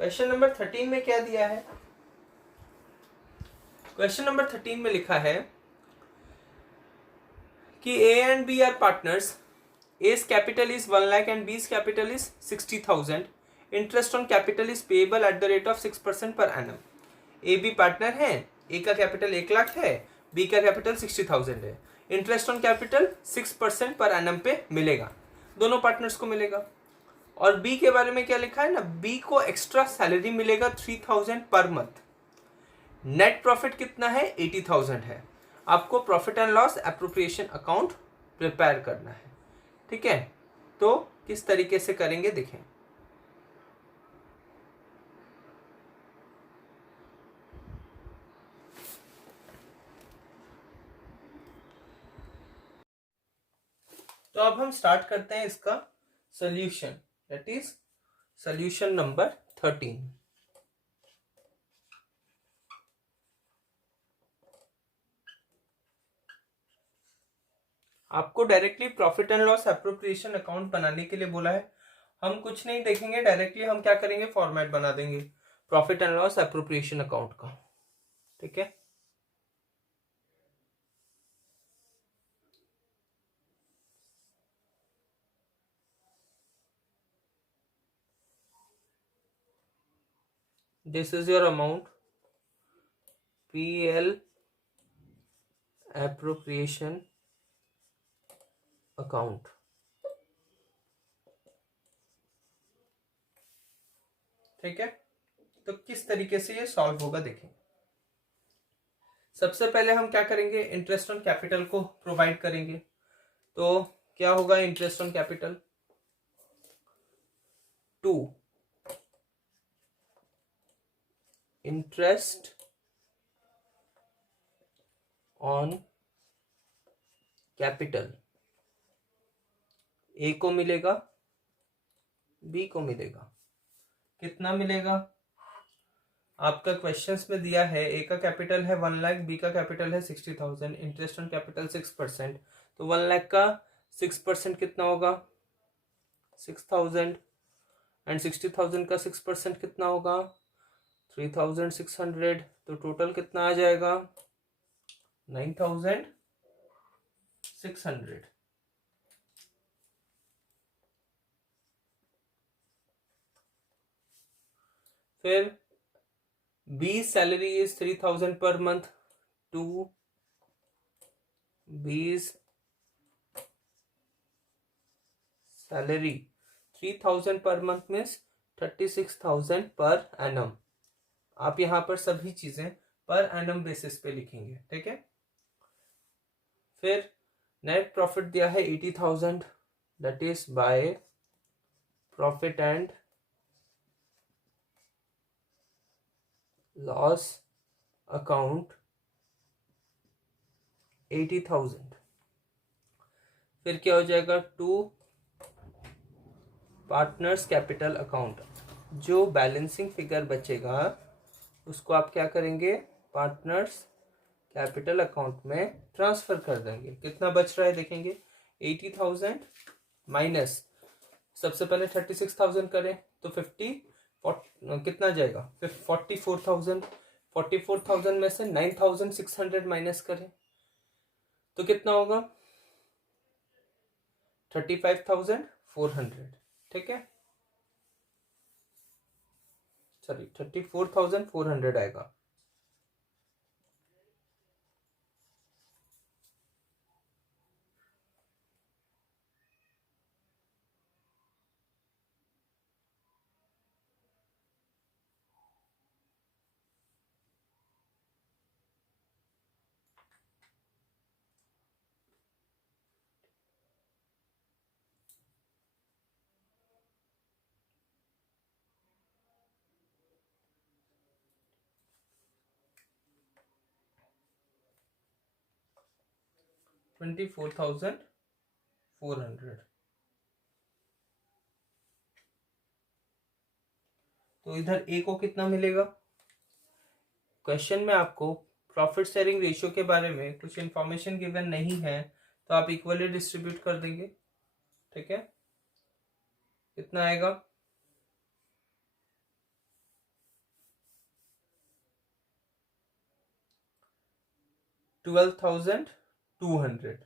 Question number 13 में क्या दिया है? क्वेश्चन नंबर 13 में लिखा है कि A and B are partners, A's capital is 1 lakh and B's capital is 60,000. Interest on capital is payable at the rate of 6% per annum. A B partner है, ए का कैपिटल 1 लाख है, बी का कैपिटल 60,000 है. Interest on capital 6% per annum पे मिलेगा, दोनों partners को मिलेगा. और बी के बारे में क्या लिखा है ना, बी को एक्स्ट्रा सैलरी मिलेगा 3,000 पर मंथ. नेट प्रॉफिट कितना है? 80,000 है. आपको profit and loss appropriation account prepare करना है. ठीक है, तो किस तरीके से करेंगे देखें. तो अब हम स्टार्ट करते हैं इसका solution, that is solution number 13. आपको directly profit and loss appropriation account बनाने के लिए बोला है. हम कुछ नहीं देखेंगे, डायरेक्टली हम क्या करेंगे, फॉर्मेट बना देंगे profit and loss appropriation account का. ठीक है, this is your amount, PL appropriation account. ठीक है, तो किस तरीके से ये सॉल्व होगा देखें. सबसे पहले हम क्या करेंगे, इंटरेस्ट ऑन कैपिटल को प्रोवाइड करेंगे. तो क्या होगा, interest on capital 2, interest on capital ए को मिलेगा, बी को मिलेगा. कितना मिलेगा? आपका क्वेश्चंस में दिया है ए का कैपिटल है 1 लाख, बी का कैपिटल है 60,000, इंटरेस्ट ऑन कैपिटल 6%. तो 1 लाख का 6% कितना होगा? 6,000. एंड 60,000 का 6% कितना होगा? 3,600. तो टोटल कितना आ जाएगा? 9,600. फिर B salary is 3,000 per month. To बीज salary 3,000 per month means 36,000 per annum. आप यहां पर सभी चीजें पर एनम बेसिस पे लिखेंगे. ठीक है, फिर नेट प्रॉफिट दिया है 80,000, that is by profit and loss account 80,000. फिर क्या हो जाएगा, टू पार्टनर्स कैपिटल अकाउंट. जो बैलेंसिंग फिगर बचेगा उसको आप क्या करेंगे, पार्टनर्स कैपिटल अकाउंट में ट्रांसफर कर देंगे. कितना बच रहा है देखेंगे, 80,000 माइनस, सबसे पहले 36,000 करें तो 50 कितना जाएगा, 44,000. 44,000 में से 9,600 माइनस करें तो कितना होगा, 35,400. ठीक है, सॉरी 34,400 आएगा. $24,400. तो इधर ए को कितना मिलेगा? क्वेश्चन में आपको प्रॉफिट शेयरिंग रेशियो के बारे में कुछ इंफॉर्मेशन गिवन नहीं है, तो आप इक्वली डिस्ट्रीब्यूट कर देंगे. ठीक है, कितना आएगा, 12,200।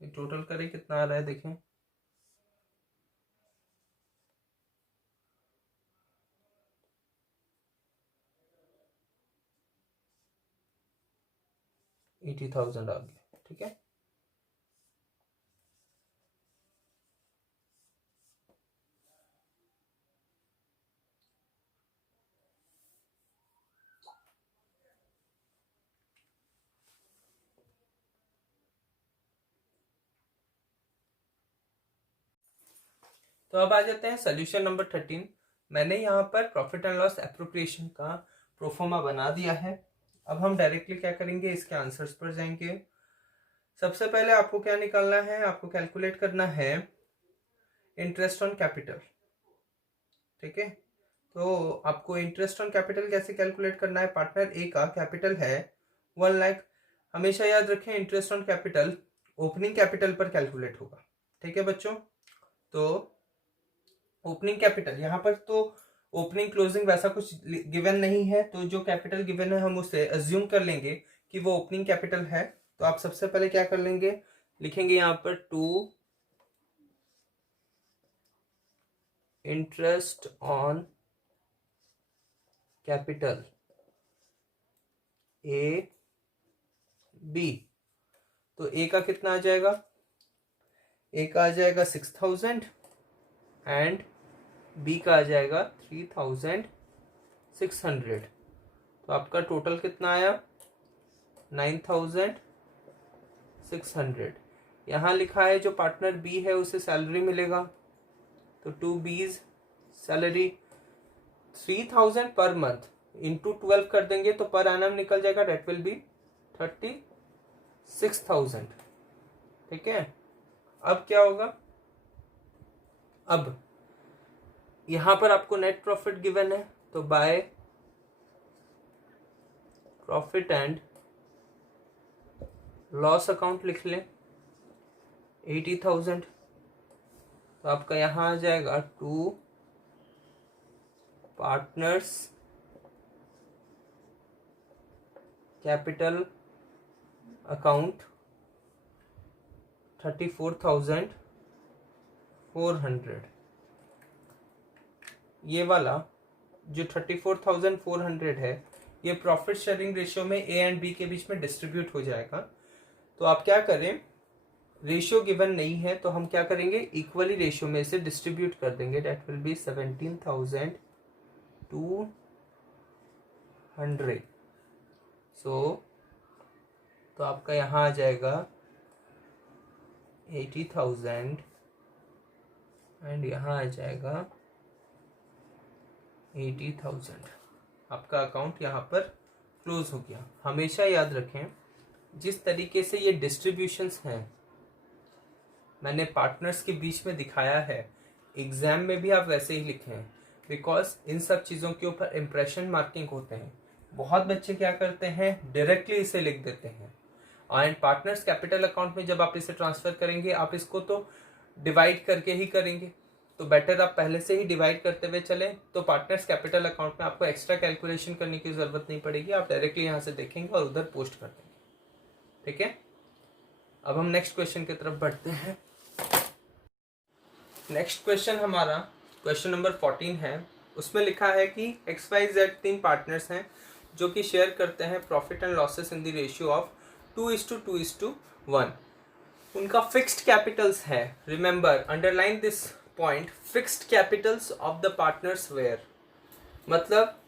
ये टोटल करें कितना आ रहा है देखें, 80,000 आ गया। ठीक है, तो अब आ जाते हैं सोल्यूशन नंबर 13। मैंने यहाँ पर प्रॉफिट एंड लॉस एप्रोप्रिएशन का प्रोफोमा बना दिया है। अब हम डायरेक्टली क्या करेंगे, इसके आंसर्स पर जाएंगे। सबसे पहले आपको क्या निकालना है, आपको कैलकुलेट करना है इंटरेस्ट ऑन कैपिटल। ठीक है, तो आपको इंटरेस्ट ऑन कैपिटल कैसे कैलकुलेट करना है। पार्टनर ए का कैपिटल है 1 लाख। हमेशा याद रखें interest on capital opening capital पर कैलकुलेट होगा। ठीक है बच्चों, तो ओपनिंग कैपिटल यहाँ पर तो ओपनिंग क्लोजिंग वैसा कुछ गिवन नहीं है, तो जो कैपिटल गिवन है हम उसे अज्यूम कर लेंगे कि वो ओपनिंग कैपिटल है। तो आप सबसे पहले क्या कर लेंगे, लिखेंगे यहाँ पर 2 interest on capital A B. तो ए का कितना आ जाएगा, ए का आ जाएगा 6,000 एंड बी का आ जाएगा 3,600। तो आपका टोटल कितना आया 9,600। यहाँ लिखा है जो पार्टनर बी है उसे सैलरी मिलेगा, तो 2 बीज सैलरी 3,000 पर मंथ इंटू 12 कर देंगे तो पर एनम निकल जाएगा, डेट विल बी 36,000। ठीक है, अब क्या होगा, अब यहां पर आपको नेट प्रॉफिट गिवन है, तो by profit and loss account लिख लें 80,000। तो आपका यहां आ जाएगा 2 पार्टनर्स कैपिटल अकाउंट 34,400। ये वाला जो 34,400 है ये प्रॉफिट शेयरिंग रेशियो में ए एंड बी के बीच में डिस्ट्रीब्यूट हो जाएगा। तो आप क्या करें, रेशियो गिवन नहीं है तो हम क्या करेंगे, इक्वली रेशियो में से डिस्ट्रीब्यूट कर देंगे, डेट विल बी 17,200। तो आपका यहाँ आ जाएगा 80,000 एंड यहाँ आ जाएगा 80,000। आपका अकाउंट यहाँ पर क्लोज हो गया। हमेशा याद रखें जिस तरीके से ये डिस्ट्रीब्यूशंस हैं मैंने पार्टनर्स के बीच में दिखाया है, एग्जाम में भी आप वैसे ही लिखें, बिकॉज इन सब चीज़ों के ऊपर इम्प्रेशन मार्किंग होते हैं। बहुत बच्चे क्या करते हैं, डायरेक्टली इसे लिख देते हैं। एंड पार्टनर्स कैपिटल अकाउंट में जब आप इसे ट्रांसफर करेंगे आप इसको तो डिवाइड करके ही करेंगे, तो बेटर आप पहले से ही डिवाइड करते हुए चलें, तो पार्टनर्स कैपिटल अकाउंट में आपको एक्स्ट्रा कैलकुलेशन करने की जरूरत नहीं पड़ेगी, आप डायरेक्टली यहाँ से देखेंगे और उधर पोस्ट कर देंगे। ठीक है, अब हम नेक्स्ट क्वेश्चन की तरफ बढ़ते हैं। नेक्स्ट क्वेश्चन हमारा क्वेश्चन नंबर 14 है। उसमें लिखा है कि XYZ 3 पार्टनर्स हैं जो कि शेयर करते हैं profit and losses in the ratio of 2:2:1। उनका फिक्स्ड कैपिटल्स है। Remember, underline this point, fixed capitals of the partners were, मतलब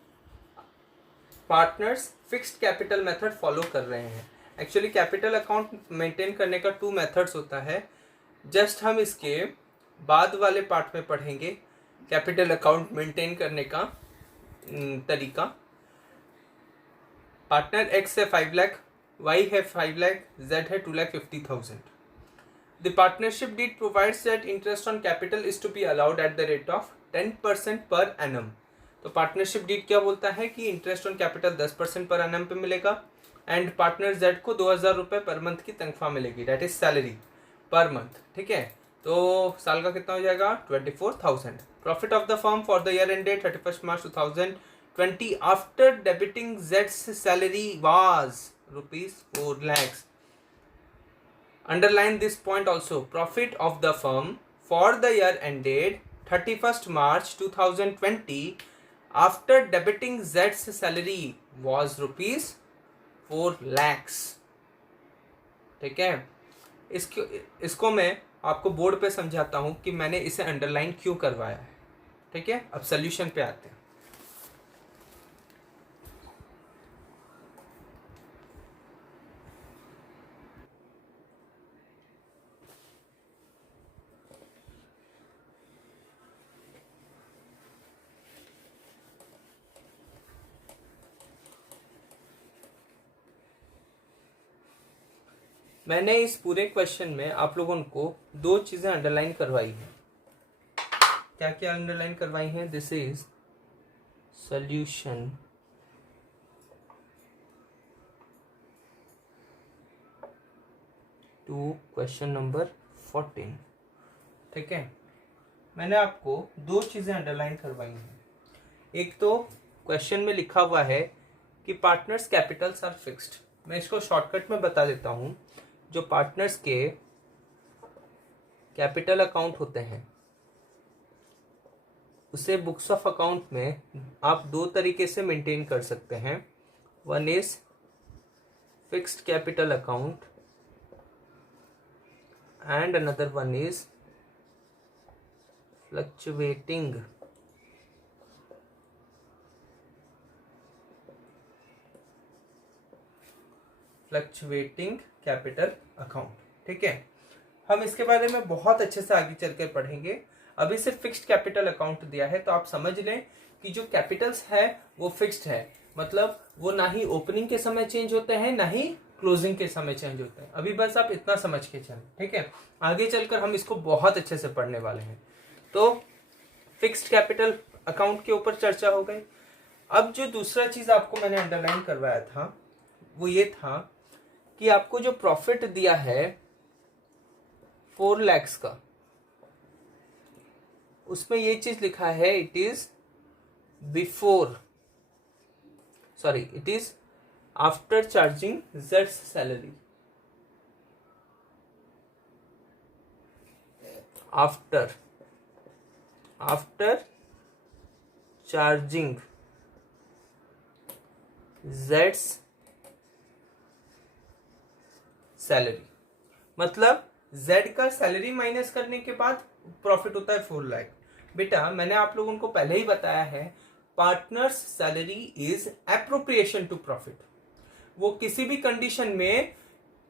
partners fixed capital method follow कर रहे हैं। एक्चुअली कैपिटल अकाउंट मेंटेन करने का 2 मेथड्स होता है, जस्ट हम इसके बाद वाले पार्ट में पढ़ेंगे कैपिटल अकाउंट मेंटेन करने का तरीका। पार्टनर एक्स है 5 लाख, वाई है 5 लाख, जेड है 2,50,000। The partnership deed provides that interest on capital is to be allowed at the rate of 10% per annum. तो पार्टनरशिप डीड क्या बोलता है कि interest on capital 10% per annum पे मिलेगा एंड पार्टनर जेड को 2,000 रुपये पर मंथ की तनख्वाह मिलेगी, that is salary per month. ठीक है, तो साल का कितना हो जाएगा 24,000। Profit of the firm for the year ended 31 March 2020 after debiting जेड्स salary was ₹4 lakhs. Underline this point also. Profit of the firm for the year ended 31st March 2020 after debiting Z's salary was ₹4 lakhs. ठीक है, इसको मैं आपको board पे समझाता हूँ कि मैंने इसे अंडरलाइन क्यों करवाया है. ठीक है, अब सोल्यूशन पे आते हैं. मैंने इस पूरे क्वेश्चन में आप लोगों को 2 चीजें अंडरलाइन करवाई हैं. क्या क्या अंडरलाइन करवाई हैं? This is solution to question number 14. ठीक है, मैंने आपको 2 चीजें अंडरलाइन करवाई हैं. एक तो क्वेश्चन में लिखा हुआ है कि पार्टनर्स कैपिटल्स आर फिक्स्ड. मैं इसको शॉर्टकट में बता देता हूं. जो पार्टनर्स के कैपिटल अकाउंट होते हैं उसे बुक्स ऑफ अकाउंट में आप 2 तरीके से मेंटेन कर सकते हैं. One is fixed capital account and another one is fluctuating capital account. ठीक है, हम इसके बारे में बहुत अच्छे से आगे चलकर पढ़ेंगे. अभी सिर्फ फिक्स्ड कैपिटल अकाउंट दिया है तो आप समझ लें कि जो कैपिटल्स है वो फिक्स्ड है. मतलब वो ना ही ओपनिंग के समय चेंज होते हैं ना ही क्लोजिंग के समय चेंज होते हैं. अभी बस आप इतना समझ के चलें. ठीक है, आगे चलकर हम इसको बहुत अच्छे से पढ़ने वाले हैं. तो फिक्स्ड कैपिटल अकाउंट के ऊपर चर्चा हो गई. अब जो दूसरा चीज आपको मैंने अंडरलाइन करवाया था वो ये था कि आपको जो प्रॉफिट दिया है 4 lakhs का, उसमें ये चीज लिखा है it is after charging Jades salary. After charging Jades salary. मतलब जेड का सैलरी माइनस करने के बाद प्रॉफिट होता है 4 लाख. बेटा मैंने आप लोगों को पहले ही बताया है partners salary is appropriation to profit. वो किसी भी कंडीशन में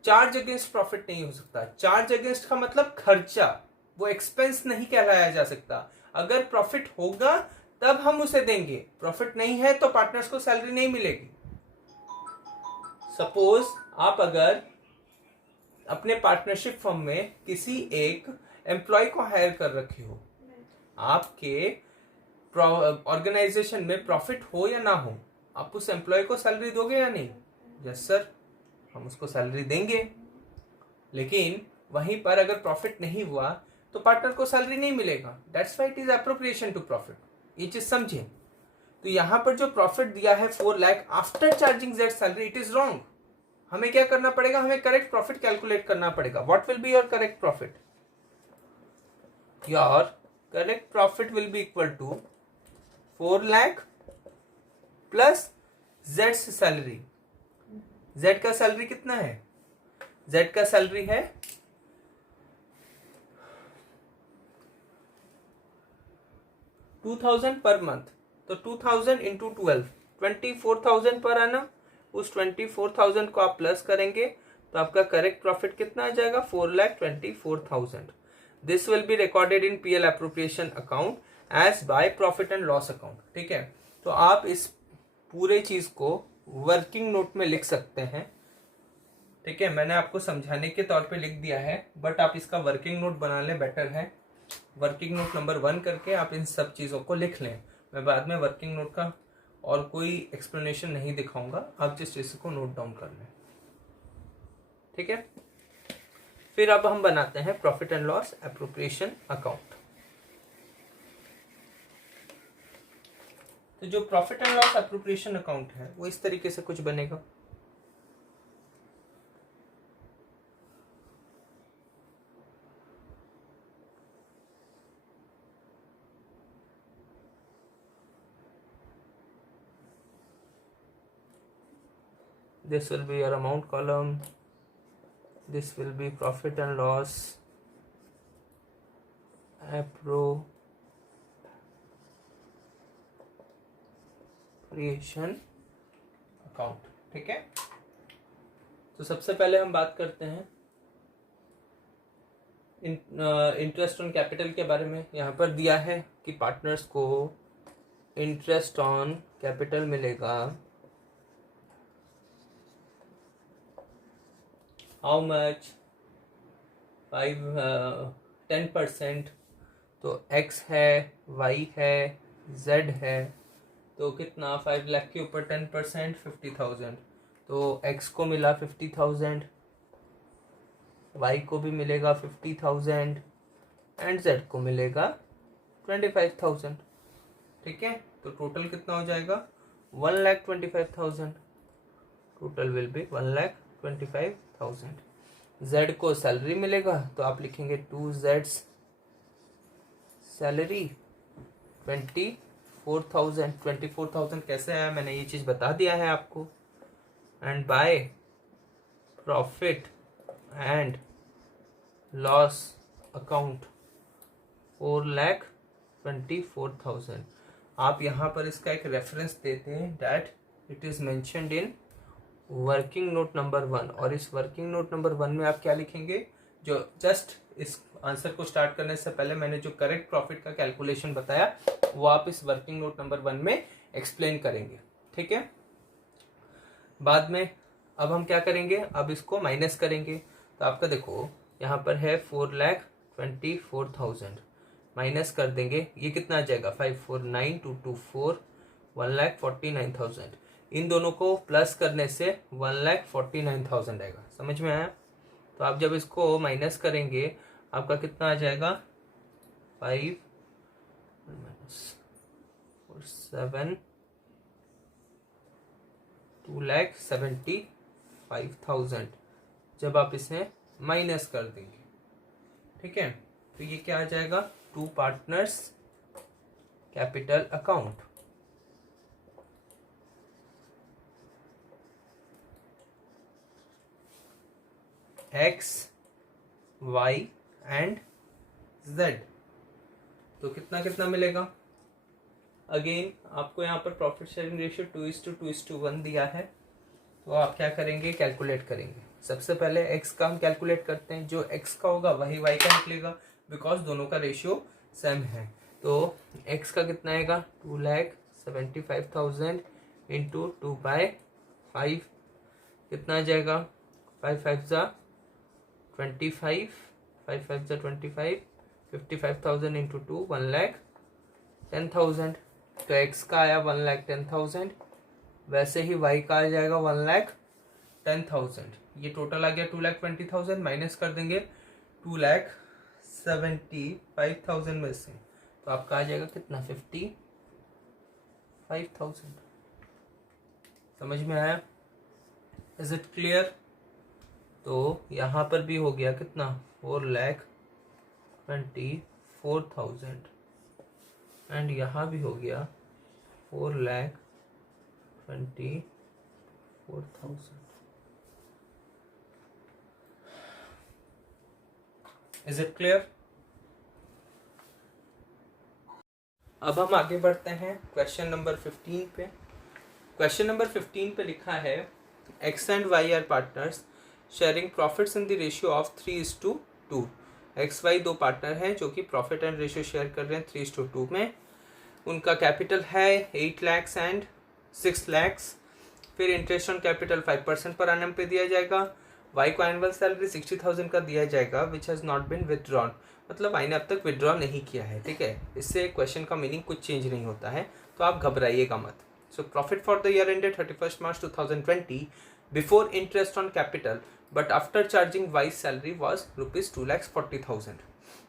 चार्ज अगेंस्ट प्रॉफिट नहीं हो सकता. चार्ज अगेंस्ट का मतलब खर्चा, वो एक्सपेंस नहीं कहलाया जा सकता. अगर प्रॉफिट होगा तब हम उसे देंगे, प्रॉफिट नहीं है तो पार्टनर्स को सैलरी नहीं मिलेगी. सपोज आप अगर अपने पार्टनरशिप फर्म में किसी एक एम्प्लॉय को हायर कर रखे हो, आपके ऑर्गेनाइजेशन में प्रॉफिट हो या ना हो, आप उस एम्प्लॉय को सैलरी दोगे या नहीं? यस सर, हम उसको सैलरी देंगे. लेकिन वहीं पर अगर प्रॉफिट नहीं हुआ तो पार्टनर को सैलरी नहीं मिलेगा. That's why it is appropriation to profit. ये चीज समझे. तो यहां पर जो प्रॉफिट दिया है 4 lakh after charging that salary, it is wrong. हमें क्या करना पड़ेगा? हमें करेक्ट प्रॉफिट कैलकुलेट करना पड़ेगा. What will be your correct profit? Your correct profit will be equal to 4 lakh plus जेड्स सैलरी. जेड का सैलरी कितना है? जेड का सैलरी है 2000 पर मंथ. तो 2000 इंटू 12 24,000 पर आना. उस 24,000 को आप प्लस करेंगे तो आपका करेक्ट प्रॉफिट कितना आ जाएगा? 4,24,000. This will be recorded in PL appropriation account as by profit and loss account. ठीक है, तो आप इस पूरे चीज को वर्किंग नोट में लिख सकते हैं. ठीक है, मैंने आपको समझाने के तौर पे लिख दिया है, बट आप इसका वर्किंग नोट बना लें, बेटर है. वर्किंग नोट नंबर 1 करके आप इन सब चीज़ों को लिख लें. मैं बाद में वर्किंग नोट का और कोई एक्सप्लेनेशन नहीं दिखाऊंगा, आप जिस चीज़ को नोट डाउन कर लें. ठीक है, फिर अब हम बनाते हैं profit and loss appropriation account. तो जो profit and loss appropriation account है वो इस तरीके से कुछ बनेगा। This will be your amount column, this will be profit and loss appropriation account। ठीक है, तो सबसे पहले हम बात करते हैं इंटरेस्ट ऑन कैपिटल के बारे में। यहाँ पर दिया है कि पार्टनर्स को इंटरेस्ट ऑन कैपिटल मिलेगा। How much? 10%। तो x है, y है, z है, तो कितना 5 लाख के ऊपर 10% 50,000। तो x को मिला 50,000, y को भी मिलेगा 50,000 एंड z को मिलेगा 25,000। ठीक है, तो टोटल कितना हो जाएगा 1,25,000। Total will be 1,25,000। z को सैलरी मिलेगा तो आप लिखेंगे 2z सैलरी 24,000। 24,000 कैसे आया मैंने ये चीज बता दिया है आपको। And bye profit and loss account 4,24,000। आप यहाँ पर इसका एक रेफरेंस देते हैं that it is mentioned in working note number 1। और इस वर्किंग नोट नंबर 1 में आप क्या लिखेंगे, जो जस्ट इस आंसर को स्टार्ट करने से पहले मैंने जो करेक्ट प्रॉफिट का कैलकुलेशन बताया वो आप इस वर्किंग नोट नंबर 1 में एक्सप्लेन करेंगे। ठीक है, बाद में अब हम क्या करेंगे, अब इसको माइनस करेंगे। तो आपका देखो यहाँ पर है 4,24,000 माइनस कर देंगे, ये कितना आ जाएगा 549,224 1,49,000। इन दोनों को प्लस करने से 1,49,000 आएगा। समझ में आया? तो आप जब इसको माइनस करेंगे आपका कितना आ जाएगा 5 7 2,75,000 जब आप इसे माइनस कर देंगे। ठीक है, तो ये क्या आ जाएगा to partners capital account. x, y and z। तो कितना कितना मिलेगा। अगेन आपको यहाँ पर प्रॉफिट शेयरिंग रेशियो 2:2:1 दिया है। तो आप क्या करेंगे, कैलकुलेट करेंगे। सबसे पहले x का हम कैलकुलेट करते हैं, जो x का होगा वही y का निकलेगा बिकॉज दोनों का रेशियो सेम है। तो x का कितना आएगा 2,75,000 इंटू 2/5 कितना आ जाएगा 5 5 जा 25 5 5 जा 25 55,000 इंटू 2 1,10,000। तो x का आया 1,10,000, वैसे ही y का आ जाएगा 1,10,000। ये टोटल आ गया 2,20,000 माइनस कर देंगे 2,75,000 में से, तो आपका आ जाएगा कितना 55,000। समझ में आया? Is it clear? तो यहाँ पर भी हो गया कितना 4,24,000 एंड यहाँ भी हो गया 4,24,000। Is it clear? अब हम आगे बढ़ते हैं क्वेश्चन नंबर 15 पे। क्वेश्चन नंबर 15 पे लिखा है X and Y are partners sharing profits in the ratio of 3:2। X Y दो पार्टनर हैं जो कि प्रॉफिट एंड रेशियो शेयर कर रहे हैं 3:2 में। उनका कैपिटल है 8 lakhs एंड 6 lakhs। फिर interest on capital 5% per annum पे दिया जाएगा। वाई को एनुअल सैलरी 60,000 का दिया जाएगा which has not been withdrawn. मतलब वाई ने अब तक विदड्रॉ नहीं किया है। ठीक है, इससे क्वेश्चन का मीनिंग कुछ चेंज नहीं होता है, तो आप घबराइएगा मत। So profit for the year ended 31 March 2020 before interest on capital but after charging vice salary was ₹2,40,000।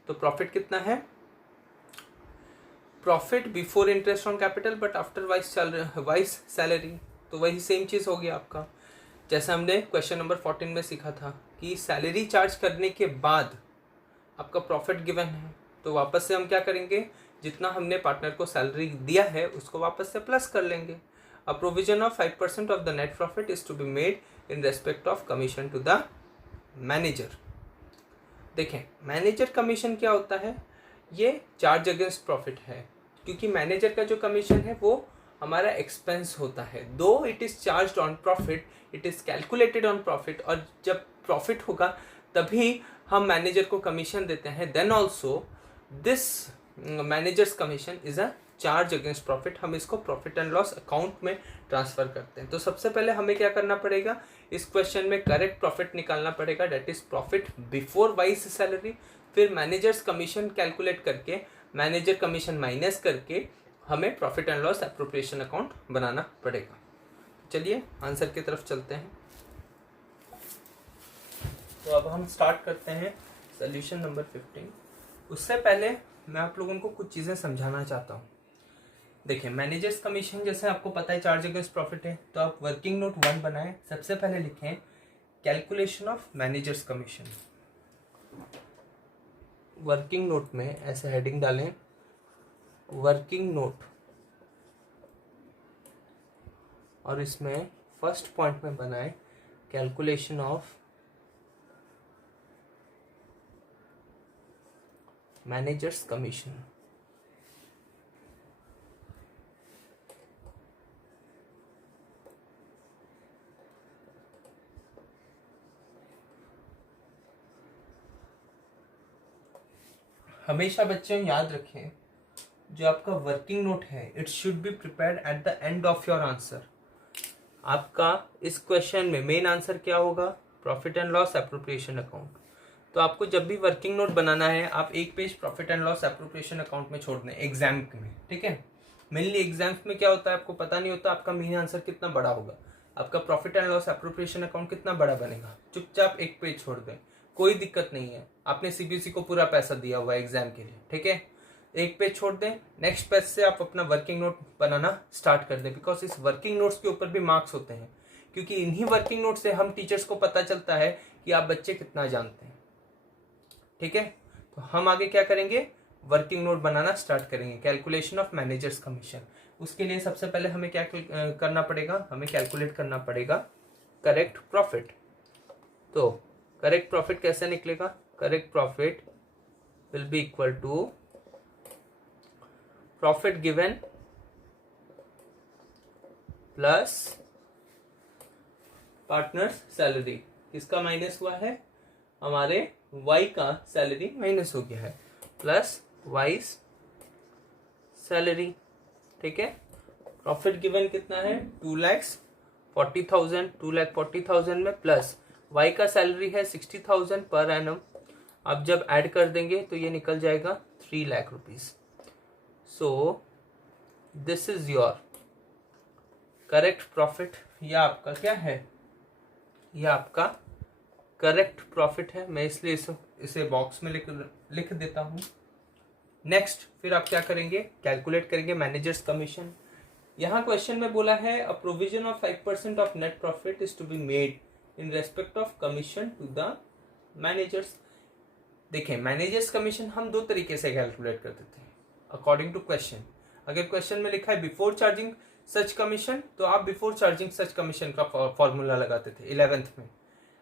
तो प्रॉफिट कितना है? Profit before interest on capital but after vice salary, तो वही सेम चीज़ हो गया आपका, जैसे हमने क्वेश्चन नंबर 14 में सीखा था कि सैलरी चार्ज करने के बाद आपका प्रॉफिट गिवन है, तो वापस से हम क्या करेंगे, जितना हमने पार्टनर को सैलरी दिया है उसको वापस से प्लस कर लेंगे। A provision of 5% of the net profit is to be made in respect of commission to the manager. देखें, मैनेजर कमीशन क्या होता है, ये चार्ज अगेंस्ट प्रॉफिट है, क्योंकि मैनेजर का जो कमीशन है वो हमारा एक्सपेंस होता है। दो it is charge on profit, it is calculated on profit, और जब प्रॉफिट होगा तभी हम मैनेजर को कमीशन देते हैं। Then also this manager's commission is a charge against profit, हम इसको प्रॉफिट एंड लॉस अकाउंट में ट्रांसफर करते हैं। तो सबसे पहले हमें क्या करना पड़ेगा, इस क्वेश्चन में करेक्ट प्रॉफिट निकालना पड़ेगा, that is profit before vice salary. फिर मैनेजर्स कमीशन कैलकुलेट करके, मैनेजर कमीशन माइनस करके हमें profit and loss appropriation account बनाना पड़ेगा। चलिए आंसर की तरफ चलते हैं। तो अब हम स्टार्ट करते हैं सोल्यूशन नंबर 15। उससे पहले मैं आप लोगों को कुछ चीज़ें समझाना चाहता हूँ। देखिए, मैनेजर्स कमीशन जैसे आपको पता है चार्ज अगेंस्ट प्रॉफिट है, तो आप वर्किंग नोट 1 बनाएं। सबसे पहले लिखें calculation of managers commission. Working note में ऐसे हेडिंग डालें, वर्किंग नोट, और इसमें फर्स्ट पॉइंट में बनाएं कैलकुलेशन ऑफ मैनेजर्स कमीशन। हमेशा बच्चे याद रखें, जो आपका वर्किंग नोट है it should be prepared at the end of your answer. आपका इस क्वेश्चन में मेन आंसर क्या होगा, profit and loss appropriation account. तो आपको जब भी वर्किंग नोट बनाना है, आप एक page profit and loss appropriation account में छोड़ दें एग्जाम में, ठीक है। मेनली एग्जाम्स में क्या होता है, आपको पता नहीं होता आपका मेन आंसर कितना बड़ा होगा, आपका profit and loss appropriation account कितना बड़ा बनेगा। चुपचाप एक पेज छोड़ दें, कोई दिक्कत नहीं है। आपने सीबीएसई को पूरा पैसा दिया हुआ है एग्जाम के लिए, ठीक है। एक पेज छोड़ दें, नेक्स्ट पेज से आप अपना वर्किंग नोट बनाना स्टार्ट कर दें, बिकॉज इस वर्किंग नोट्स के ऊपर भी मार्क्स होते हैं, क्योंकि इन्हीं वर्किंग नोट से हम टीचर्स को पता चलता है कि आप बच्चे कितना जानते हैं, ठीक है। तो हम आगे क्या करेंगे, वर्किंग नोट बनाना स्टार्ट करेंगे, कैलकुलेशन ऑफ मैनेजर्स कमीशन। उसके लिए सबसे पहले हमें क्या करना पड़ेगा, हमें कैलकुलेट करना पड़ेगा करेक्ट प्रॉफिट। तो करेक्ट प्रॉफिट कैसे निकलेगा, correct profit will be equal to profit given plus partners salary. किसका माइनस हुआ है, हमारे वाई का सैलरी माइनस हो गया है, प्लस वाइस सैलरी, ठीक है। प्रॉफिट गिवन कितना है, 2,40,000, 2,40,000 में प्लस वाई का सैलरी है 60,000 पर एनम। अब जब ऐड कर देंगे तो ये निकल जाएगा 3 lakh rupees. So this is your correct profit. यह आपका क्या है, यह आपका करेक्ट प्रॉफिट है। मैं इसलिए इसे बॉक्स में लिख देता हूं। नेक्स्ट फिर आप क्या करेंगे, कैलकुलेट करेंगे मैनेजर्स कमीशन। यहाँ क्वेश्चन में बोला है a provision of 5% of net profit is to be made in respect of commission to the managers. देखें, मैनेजर्स कमीशन हम दो तरीके से कैलकुलेट करते थे अकॉर्डिंग टू क्वेश्चन। अगर क्वेश्चन में लिखा है बिफोर चार्जिंग सच कमीशन, तो आप बिफोर चार्जिंग सच कमीशन का फॉर्मूला लगाते थे 11th में,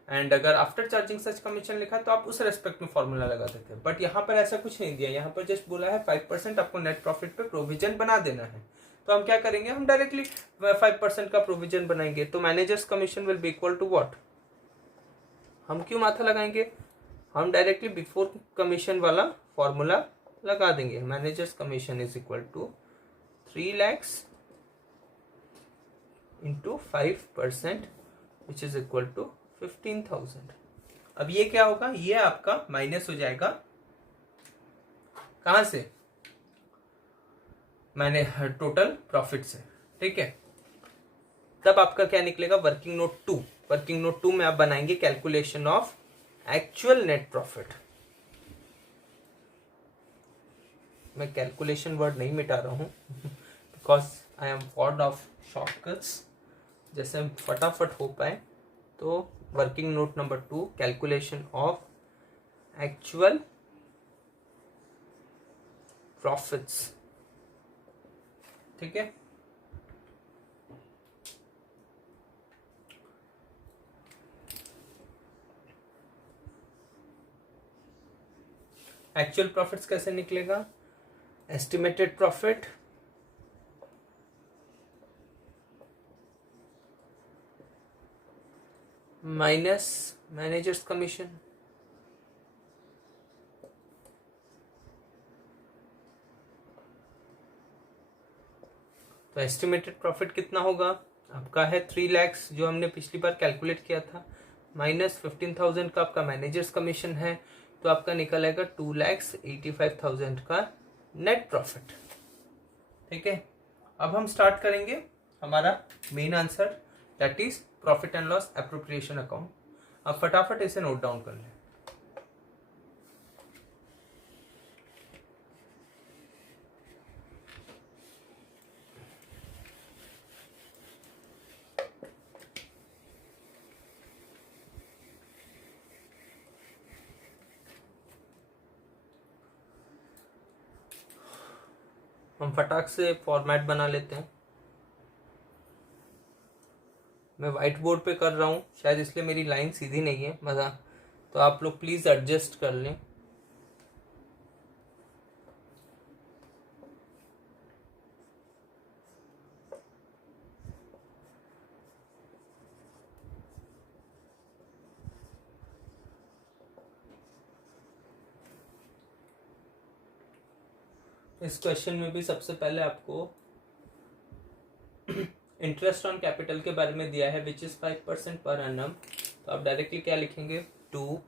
एंड अगर आफ्टर चार्जिंग सच कमीशन लिखा तो आप उस रेस्पेक्ट में फॉर्मूला लगाते थे। बट यहाँ पर ऐसा कुछ नहीं दिया, यहाँ पर जस्ट बोला है 5% आपको नेट प्रॉफिट पे प्रोविजन बना देना है। तो हम क्या करेंगे, हम डायरेक्टली 5% का प्रोविजन बनाएंगे। तो managers commission will be equal to what, हम क्यों माथा लगाएंगे, हम डायरेक्टली बिफोर कमीशन वाला फॉर्मूला लगा देंगे। Managers commission is equal to 3 lakhs into 5% which is equal to 15,000। अब ये क्या होगा, ये आपका माइनस हो जाएगा कहां से, मैंने टोटल प्रॉफिट से, ठीक है। तब आपका क्या निकलेगा, वर्किंग नोट 2। वर्किंग नोट 2 में आप बनाएंगे calculation of actual net profit. मैं कैलकुलेशन वर्ड नहीं मिटा रहा हूँ because I am fond of shortcuts, जैसे हम फटाफट हो पाए। तो working note number 2, calculation of actual profits. ठीक है, एक्चुअल प्रॉफिट्स कैसे निकलेगा? Estimated profit minus managers commission. तो एस्टिमेटेड प्रॉफिट कितना होगा आपका? है 3 लाख जो हमने पिछली बार कैलकुलेट किया था, माइनस 15,000 का आपका मैनेजर्स कमीशन है, तो आपका निकल आएगा 2,85,000 का नेट प्रॉफिट। ठीक है, अब हम स्टार्ट करेंगे हमारा main answer, that is profit and loss appropriation account. अब फटाफट इसे नोट डाउन कर लें। हम फटाक से फॉर्मेट बना लेते हैं। मैं व्हाइट बोर्ड पे कर रहा हूँ शायद, इसलिए मेरी लाइन सीधी नहीं है मज़ा, तो आप लोग प्लीज़ एडजस्ट कर लें। इस क्वेश्चन में भी सबसे पहले आपको इंटरेस्ट ऑन कैपिटल के बारे में दिया है विच इज 5% पर एनम। तो आप डायरेक्टली क्या लिखेंगे? 2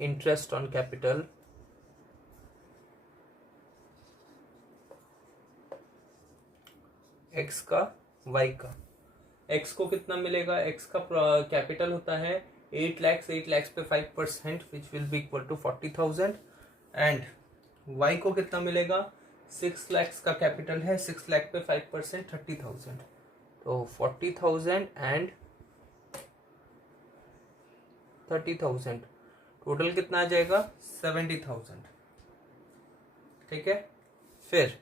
इंटरेस्ट ऑन कैपिटल एक्स का वाई का। एक्स को कितना मिलेगा? एक्स का कैपिटल होता है 8 lakhs, 8 lakhs पे 5% which will be equal to 40,000। And Y को कितना मिलेगा? 6 lakhs का कैपिटल है, 6 लाख पे 5% 30,000, तो 40,000 एंड 30,000, टोटल कितना आ जाएगा? 70,000। ठीक है, फिर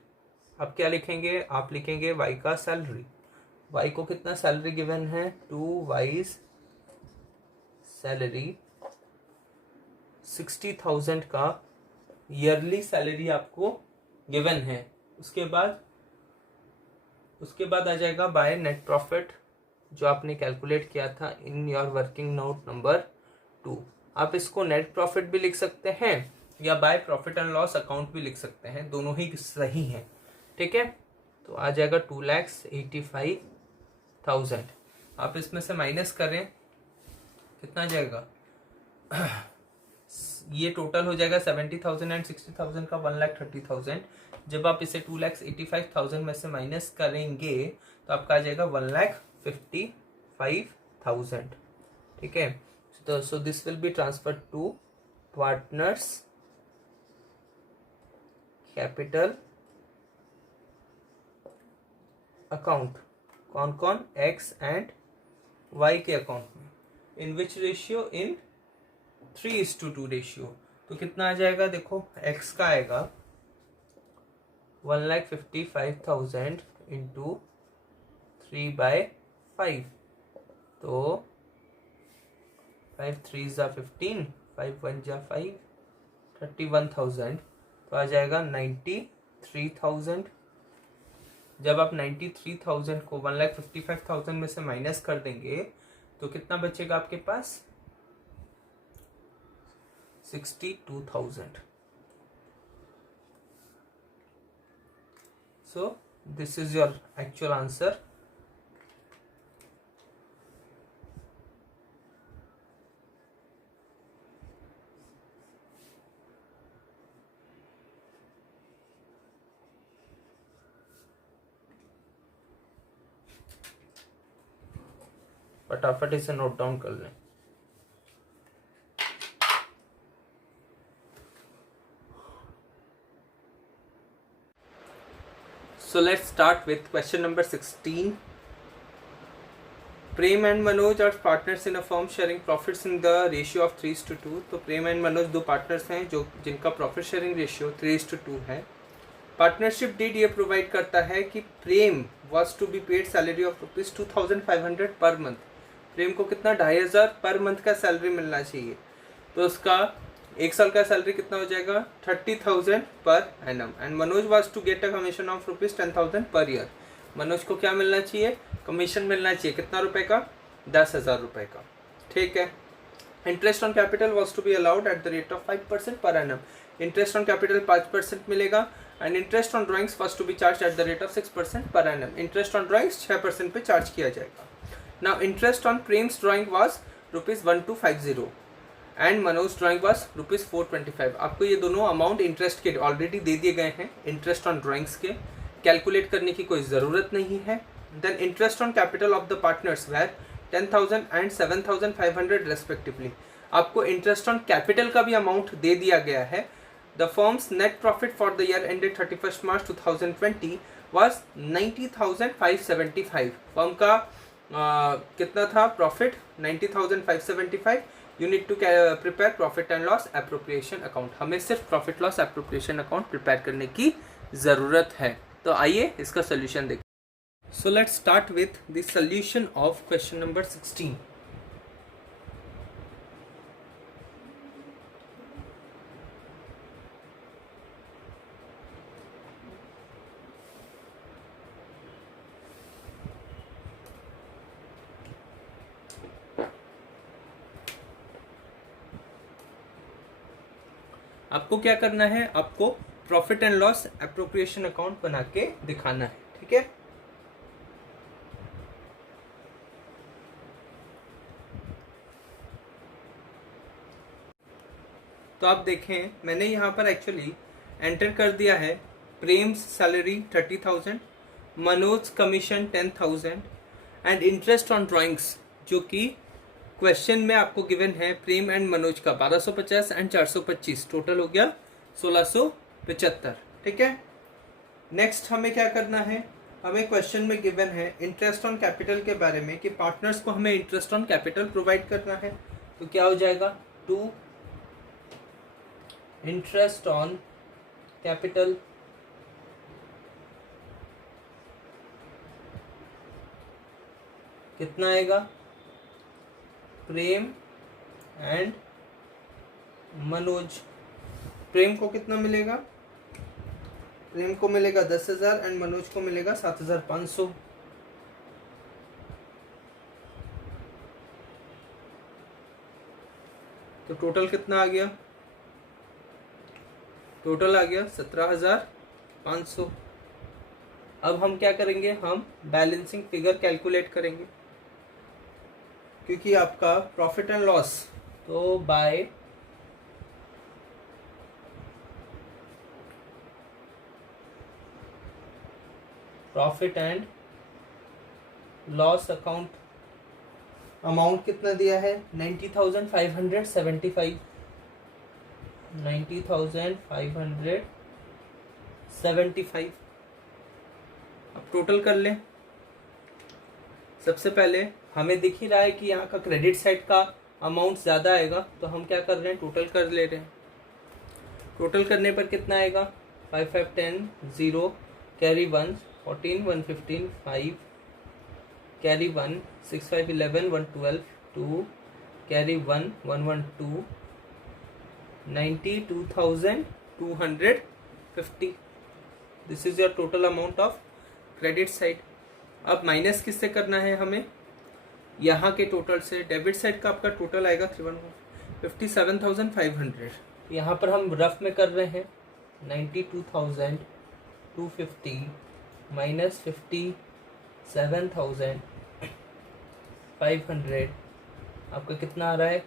अब क्या लिखेंगे? आप लिखेंगे वाई का सैलरी। वाई को कितना सैलरी गिवन है? 2 वाइज सैलरी 60,000 का ईयरली सैलरी आपको गिवन है। उसके बाद आ जाएगा बाय नेट प्रॉफिट जो आपने कैलकुलेट किया था in your working note number 2। आप इसको नेट प्रॉफिट भी लिख सकते हैं या bye profit and loss account भी लिख सकते हैं, दोनों ही सही हैं। ठीक है, तो आ जाएगा 2,85,000। आप इसमें से माइनस करें, कितना आ जाएगा? ये टोटल हो जाएगा 70,000 एंड 60,000 का 1,30,000। जब आप इसे 2,85,000 में से माइनस करेंगे तो आपका आ जाएगा 1,55,000। ठीक है, तो so this will be transferred to partners capital account. कौन कौन? एक्स एंड वाई के अकाउंट में। In which ratio? In 3:2 ratio. तो कितना आ जाएगा? देखो, एक्स का आएगा 1,55,000 इंटू 3/5, तो 5 3 जा 15, 5 1 जा 5, 31,000, तो आ जाएगा 93,000। जब आप 93,000 को 1,55,000 में से माइनस कर देंगे तो कितना बचेगा आपके पास? 62,000। So this is your actual answer. फटाफट इसे नोट डाउन कर लें। So let's start with question number 16. Prem and Manoj are partners in a firm sharing profits in the ratio of 3:2। तो प्रेम एंड मनोज दो पार्टनर्स हैं जो जिनका प्रॉफिट शेयरिंग रेशियो 3:2 है। पार्टनरशिप डीड ये प्रोवाइड करता है कि Prem was to be paid salary of ₹2500 per month. प्रेम को कितना 2500 पर मंथ का सैलरी मिलना चाहिए। तो उसका एक साल का सैलरी कितना हो जाएगा 30,000 per annum. And Manoj was to get a commission of ₹10,000 per year. Manoj को क्या मिलना चाहिए, कमीशन मिलना चाहिए, कितना रुपए का 10,000 रुपए का। ठीक है। Interest on capital was to be allowed at the rate of 5% per annum. Interest on capital 5% मिलेगा। And interest on drawings was to be charge at the rate of 6% per annum. Interest on drawings 6% पे charge किया जाएगा। Now interest on Prem's drawing was ₹1250 and Manoj drawing was ₹425। आपको ये दोनों amount interest के already दे दिए गए हैं। इंटरेस्ट ऑन ड्राइंग्स के कैलकुलेट करने की कोई ज़रूरत नहीं है। Then interest on capital of the partners were 10,000 and 7,500 respectively. आपको इंटरेस्ट ऑन कैपिटल का भी अमाउंट दे दिया गया है। The firm's net profit for the year ended 31 March 2020 was 90,575। Firm का कितना था profit 90,575। You need to prepare profit and loss appropriation account. हमें सिर्फ profit loss appropriation account prepare करने की ज़रूरत है। तो आइए इसका सोल्यूशन देखते हैं। So let's start with the solution of question number 16। आपको क्या करना है, आपको profit and loss appropriation account बना के दिखाना है। ठीक है। तो आप देखें मैंने यहाँ पर एक्चुअली एंटर कर दिया है Prem's salary 30,000, Manoj commission 10,000 and interest on drawings जो कि क्वेश्चन में आपको गिवन है प्रेम एंड मनोज का 1250 एंड 425, टोटल हो गया 1675। ठीक है। नेक्स्ट हमें क्या करना है, हमें क्वेश्चन में गिवन है इंटरेस्ट ऑन कैपिटल के बारे में कि पार्टनर्स को हमें इंटरेस्ट ऑन कैपिटल प्रोवाइड करना है। तो क्या हो जाएगा 2 इंटरेस्ट ऑन कैपिटल कितना आएगा, प्रेम एंड मनोज। प्रेम को कितना मिलेगा, प्रेम को मिलेगा 10,000 एंड मनोज को मिलेगा 7,500। तो टोटल कितना आ गया, टोटल आ गया 17,500। अब हम क्या करेंगे, हम बैलेंसिंग फिगर कैलकुलेट करेंगे क्योंकि आपका प्रॉफिट एंड लॉस तो by profit and loss account amount कितना दिया है 90,575। 90,575। अब टोटल कर लें। सबसे पहले हमें दिख ही रहा है कि यहाँ का क्रेडिट साइड का अमाउंट ज़्यादा आएगा, तो हम क्या कर रहे हैं टोटल कर ले रहे हैं। टोटल करने पर कितना आएगा 5 5 10 0 carry 1 14 1 15 5 carry 1 6 5 11 1 12 2 carry 1 1 1 2 92,250। This is your total amount of credit side. अब माइनस किससे करना है हमें, यहाँ के टोटल से। डेबिट साइड का आपका टोटल आएगा 57,500। यहाँ पर हम रफ में कर रहे हैं 92,250 माइनस 57,500 आपका कितना आ रहा है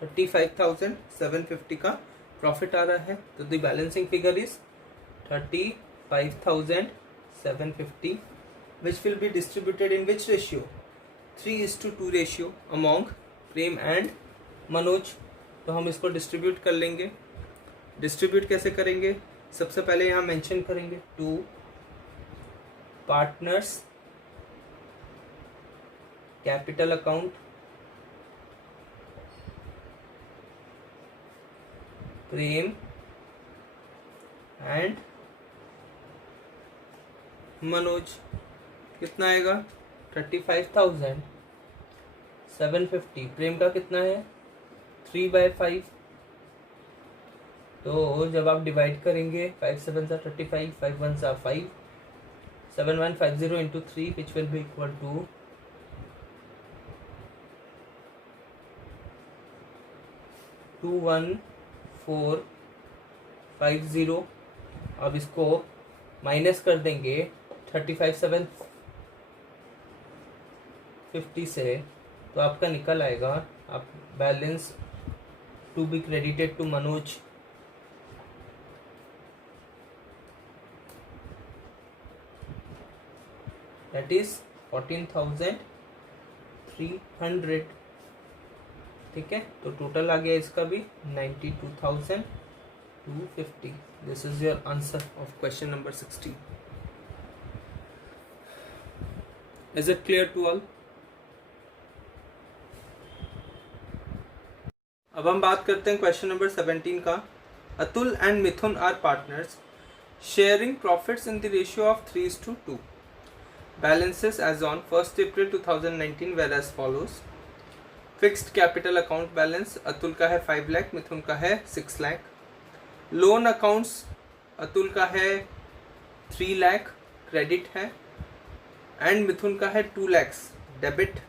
35,750 का प्रॉफिट आ रहा है, तो the balancing figure is 35,750 which will be distributed in which ratio? 3:2 ratio among Prem and Manoj. तो हम इसको डिस्ट्रीब्यूट कर लेंगे। डिस्ट्रीब्यूट कैसे करेंगे? सबसे पहले यहाँ मेंशन करेंगे to partners capital account Prem and Manoj. कितना आएगा? 35,750। प्रेम का कितना है? 3/5। तो जब आप डिवाइड करेंगे 5 7 सा 35, 5 1 सा 5, 7150 into 3 which will be equal to 21450। अब इसको माइनस कर देंगे 35,750 से, तो आपका निकल आएगा आप balance to be credited to Manoj that is 14,300। ठीक है, तो टोटल आ गया इसका भी 92,250। This is your answer of question number 16। Is it clear to all? अब हम बात करते हैं क्वेश्चन नंबर 17 का। Atul and Mithun are partners sharing profits in the ratio of 3:2। Balances as on 1st April 2019 were as follows. Fixed capital account balance Atul का है 5 लाख, मिथुन का है 6 लाख। लोन अकाउंट्स अतुल का है 3 लाख क्रेडिट है एंड मिथुन का है 2 lakhs debit.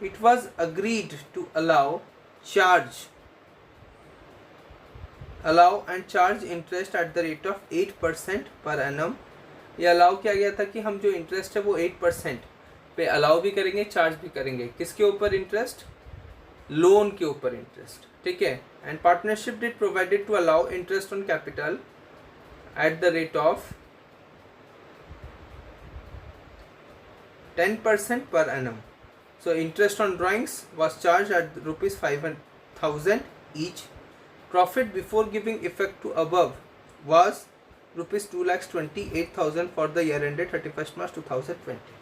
It was agreed to allow and charge interest at the rate of 8% per annum. ये अलाउ किया गया था कि हम जो इंटरेस्ट है वो 8% पे अलाउ भी करेंगे, चार्ज भी करेंगे। किसके ऊपर इंटरेस्ट? लोन के ऊपर इंटरेस्ट। ठीक है, and partnership deed provided to allow interest on capital at the rate of 10% per annum. So interest on drawings was charge at ₹5,000 each. Profit before giving effect to above was ₹2,28,000 for the year ended 31st March 2020.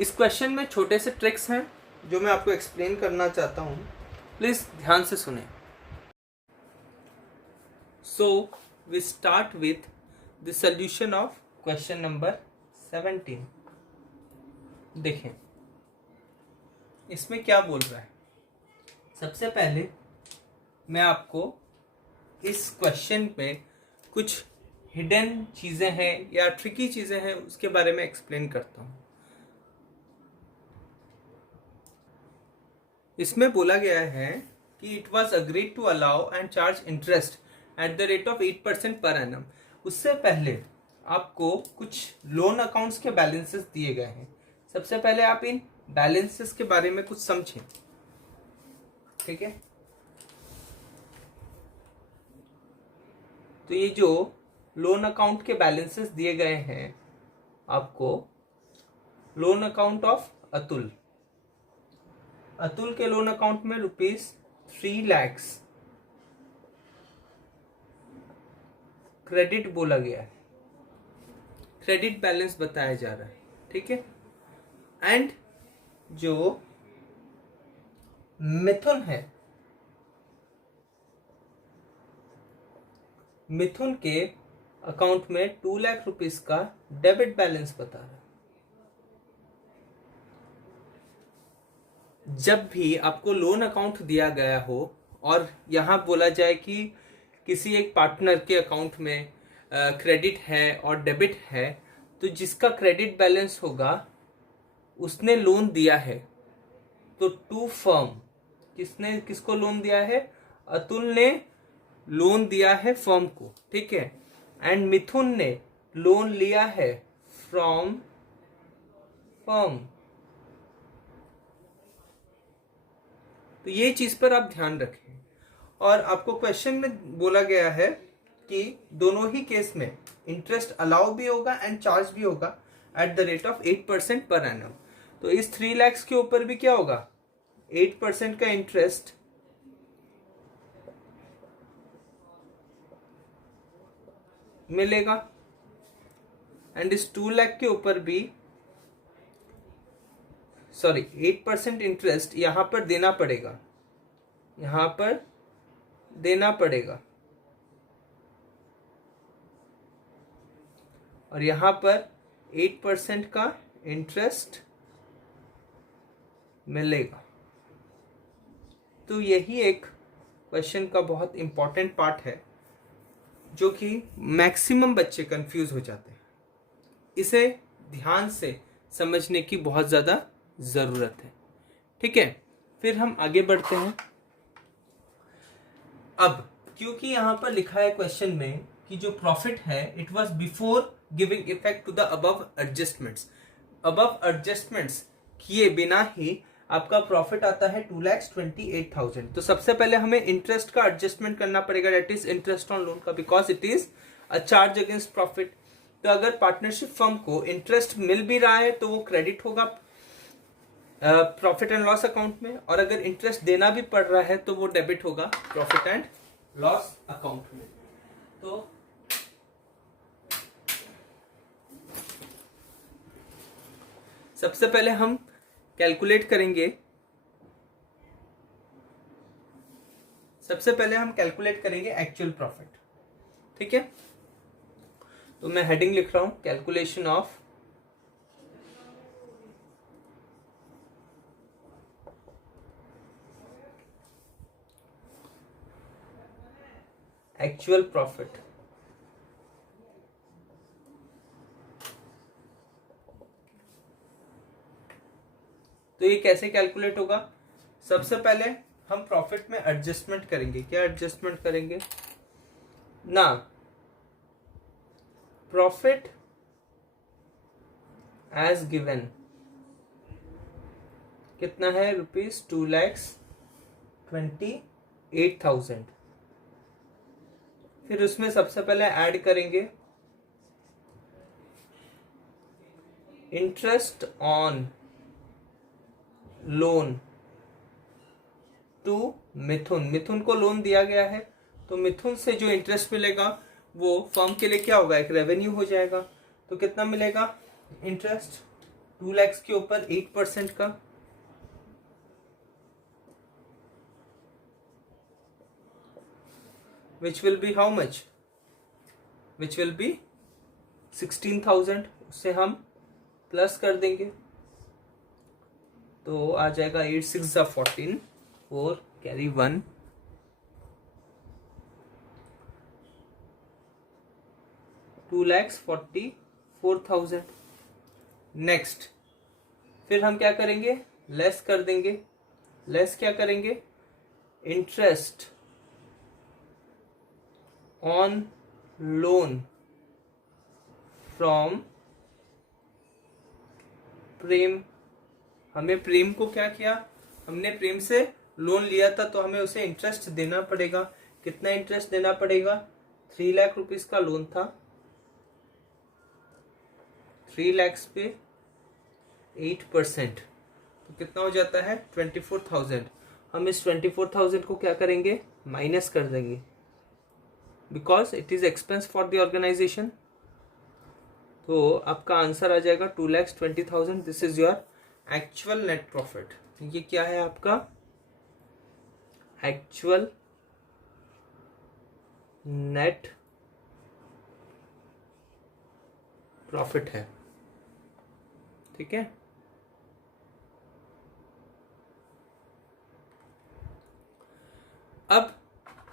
इस question में छोटे से tricks हैं जो मैं आपको explain करना चाहता हूँ, प्लीज ध्यान से सुने। So we start with the solution of question number 17। देखें इसमें क्या बोल रहा है। सबसे पहले मैं आपको इस क्वेश्चन पे कुछ हिडन चीज़ें हैं या ट्रिकी चीज़ें हैं उसके बारे में एक्सप्लेन करता हूँ। इसमें बोला गया है कि it was agreed to allow and charge interest at the rate of 8% per annum. उससे पहले आपको कुछ लोन अकाउंट्स के बैलेंसेस दिए गए हैं। सबसे पहले आप इन बैलेंसेस के बारे में कुछ समझें। ठीक है, तो ये जो लोन अकाउंट के बैलेंसेस दिए गए हैं आपको, लोन अकाउंट ऑफ अतुल के लोन अकाउंट में ₹3 लाख क्रेडिट बोला गया है, क्रेडिट बैलेंस बताया जा रहा है। ठीक है, एंड जो मिथुन है, मिथुन के अकाउंट में 2 लाख रुपीस का डेबिट बैलेंस बता रहा है। जब भी आपको लोन अकाउंट दिया गया हो और यहां बोला जाए कि किसी एक पार्टनर के अकाउंट में क्रेडिट है और डेबिट है, तो जिसका क्रेडिट बैलेंस होगा उसने लोन दिया है। तो टू फर्म, किसको लोन दिया है? अतुल ने लोन दिया है फर्म को। ठीक है, एंड मिथुन ने लोन लिया है फ्रॉम फर्म। तो ये चीज़ पर आप ध्यान रखें। और आपको क्वेश्चन में बोला गया है कि दोनों ही केस में इंटरेस्ट अलाउ भी होगा एंड चार्ज भी होगा eight the rate of 8% per annum. तो इस 3 लाख के ऊपर भी क्या होगा, 8% का इंटरेस्ट मिलेगा, एंड इस 2 लाख के ऊपर भी 8% इंटरेस्ट यहां पर देना पड़ेगा, यहां पर देना पड़ेगा, और यहां पर 8% का इंटरेस्ट मिलेगा। तो यही एक क्वेश्चन का बहुत इंपॉर्टेंट पार्ट है जो कि मैक्सिमम बच्चे कंफ्यूज हो जाते हैं। इसे ध्यान से समझने की बहुत ज़्यादा ज़रूरत है। ठीक है, फिर हम आगे बढ़ते हैं। अब क्योंकि यहाँ पर लिखा है क्वेश्चन में कि जो प्रॉफिट है it was before giving effect to the above adjustments, above adjustments किए बिना ही आपका प्रॉफिट आता है 2,28,000। तो सबसे पहले हमें इंटरेस्ट का एडजस्टमेंट करना पड़ेगा, that is interest on loan का, because it is a charge against profit. तो अगर पार्टनरशिप फर्म को इंटरेस्ट मिल भी रहा है तो वो क्रेडिट होगा प्रॉफिट एंड लॉस अकाउंट में, और अगर इंटरेस्ट देना भी पड़ रहा है तो वो डेबिट होगा प्रॉफिट एंड लॉस अकाउंट में। तो सबसे पहले हम कैलकुलेट करेंगे, एक्चुअल प्रॉफिट। ठीक है, तो मैं हेडिंग लिख रहा हूं, कैलकुलेशन ऑफ एक्चुअल प्रॉफिट। तो ये कैसे कैलकुलेट होगा, सबसे पहले हम प्रॉफिट में एडजस्टमेंट करेंगे। क्या एडजस्टमेंट करेंगे ना, प्रॉफिट एज गिवन कितना है, ₹2,28,000। फिर उसमें सबसे पहले ऐड करेंगे इंटरेस्ट ऑन लोन टू मिथुन। मिथुन को लोन दिया गया है तो मिथुन से जो इंटरेस्ट मिलेगा वो फर्म के लिए क्या होगा, एक रेवेन्यू हो जाएगा। तो कितना मिलेगा इंटरेस्ट, 2 लाख के ऊपर 8% का, which will B how much, which will B 16,000। उससे हम प्लस कर देंगे तो आ जाएगा 8 6 14, 4 कैरी 1, 2,44,000। नेक्स्ट फिर हम क्या करेंगे, लेस कर देंगे। लेस क्या करेंगे, इंटरेस्ट ऑन लोन फ्रॉम प्रेम। हमें प्रेम को क्या किया, हमने प्रेम से लोन लिया था तो हमें उसे इंटरेस्ट देना पड़ेगा। कितना इंटरेस्ट देना पड़ेगा, 3 लाख रुपीस का लोन था, 3 लाख पे 8%, तो कितना हो जाता है 24,000। हम इस 24,000 को क्या करेंगे, माइनस कर देंगे, because it is expense for the organisation. तो आपका आंसर आ जाएगा 2,20,000। This is your actual net profit. ये क्या है आपका एक्चुअल नेट प्रॉफिट है। ठीक है, अब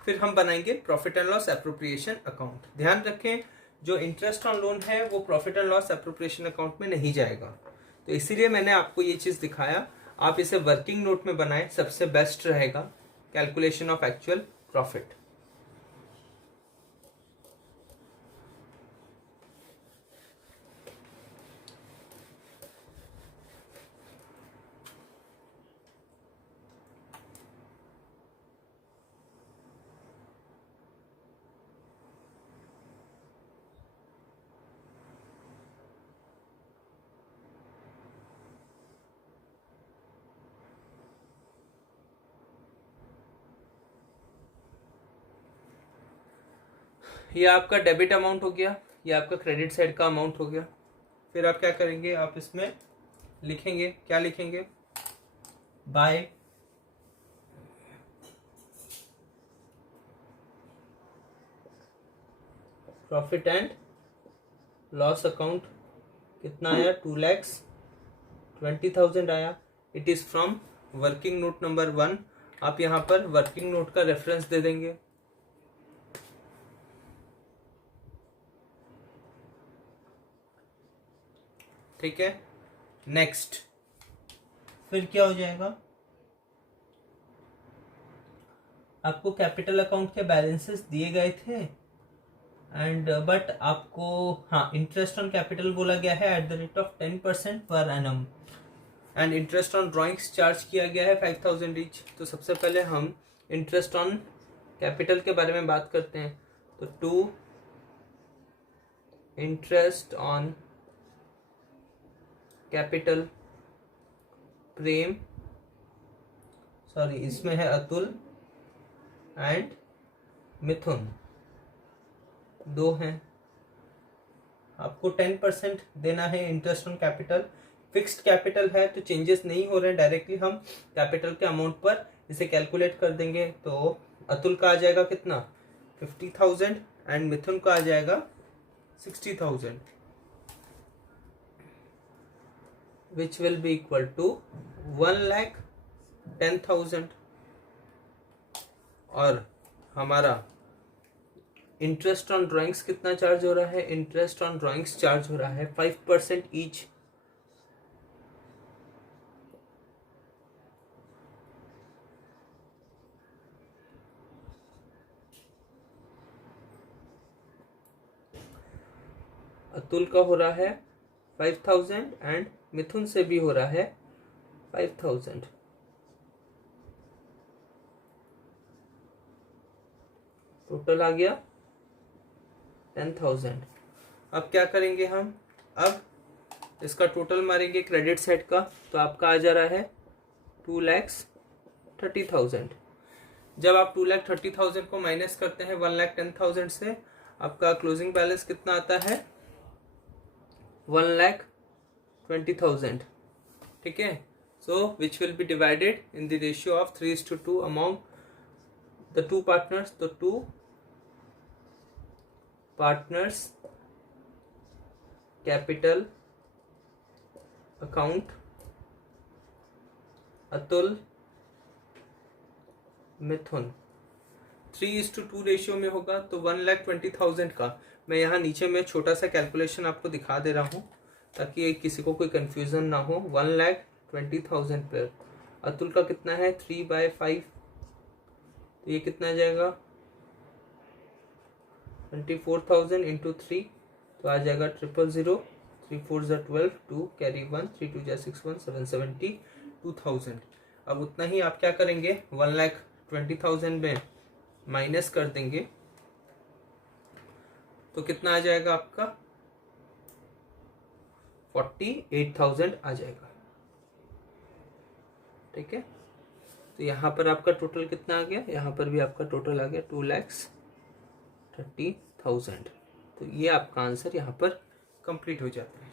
फिर हम बनाएंगे profit and loss appropriation account. ध्यान रखें जो इंटरेस्ट ऑन लोन है वो profit and loss appropriation account में नहीं जाएगा, तो इसीलिए मैंने आपको ये चीज दिखाया। आप इसे वर्किंग नोट में बनाएं, सबसे बेस्ट रहेगा कैलकुलेशन ऑफ एक्चुअल प्रॉफिट। ये आपका डेबिट अमाउंट हो गया, ये आपका क्रेडिट साइड का अमाउंट हो गया। फिर आप क्या करेंगे, आप इसमें लिखेंगे, क्या लिखेंगे, bye profit and loss account कितना आया, 2,20,000 आया। It is from working note number 1। आप यहाँ पर वर्किंग नोट का रेफरेंस दे देंगे। ठीक है, नेक्स्ट फिर क्या हो जाएगा, आपको कैपिटल अकाउंट के बैलेंसेस दिए गए थे एंड बट आपको हाँ इंटरेस्ट ऑन कैपिटल बोला गया है eight the rate of 10% per annum and interest on drawings charge किया गया है 5,000 ईच। तो सबसे पहले हम इंटरेस्ट ऑन कैपिटल के बारे में बात करते हैं। तो 2 interest on capital Prem, sorry इसमें है अतुल एंड मिथुन, 2 हैं। आपको 10% देना है interest on capital. Fixed capital है तो चेंजेस नहीं हो रहे हैं, डायरेक्टली हम कैपिटल के अमाउंट पर इसे कैलकुलेट कर देंगे। तो अतुल का आ जाएगा कितना, 50,000 एंड मिथुन का आ जाएगा 60,000, which will be equal to 1,10,000। और हमारा इंटरेस्ट ऑन ड्राइंग्स कितना चार्ज हो रहा है, इंटरेस्ट ऑन ड्राइंग्स चार्ज हो रहा है 5% ईच। अतुल का हो रहा है 5,000 एंड मिथुन से भी हो रहा है 5,000। टोटल आ गया 10,000। अब क्या करेंगे हम, अब इसका टोटल मारेंगे क्रेडिट साइड का, तो आपका आ जा रहा है 2,30,000। जब आप 2,30,000 को माइनस करते हैं 1,10,000 से, आपका क्लोजिंग बैलेंस कितना आता है, 1,20,000। ठीक है, so which will be divided in the ratio of 3:2 among the 2 partners. तो 2 partners capital account Atul Mithun 3:2 ratio में होगा। तो 1,20,000 का मैं यहाँ नीचे में छोटा सा कैलकुलेशन आपको दिखा दे रहा हूँ ताकि किसी को कोई कंफ्यूजन ना हो। 1,20,000 पर अतुल का कितना है 3/5, तो ये कितना आ जाएगा 24,000 इंटू 3, तो आ जाएगा 000, 3 4 12, 2 कैरी 1, 3 2 6 1, 772,000। अब उतना ही आप क्या करेंगे, 1,20,000 में माइनस कर देंगे, तो कितना आ जाएगा आपका 48,000 आ जाएगा। ठीक है, तो यहाँ पर आपका टोटल कितना आ गया, यहाँ पर भी आपका टोटल आ गया 2,30,000। तो ये आपका आंसर यहाँ पर कंप्लीट हो जाता है।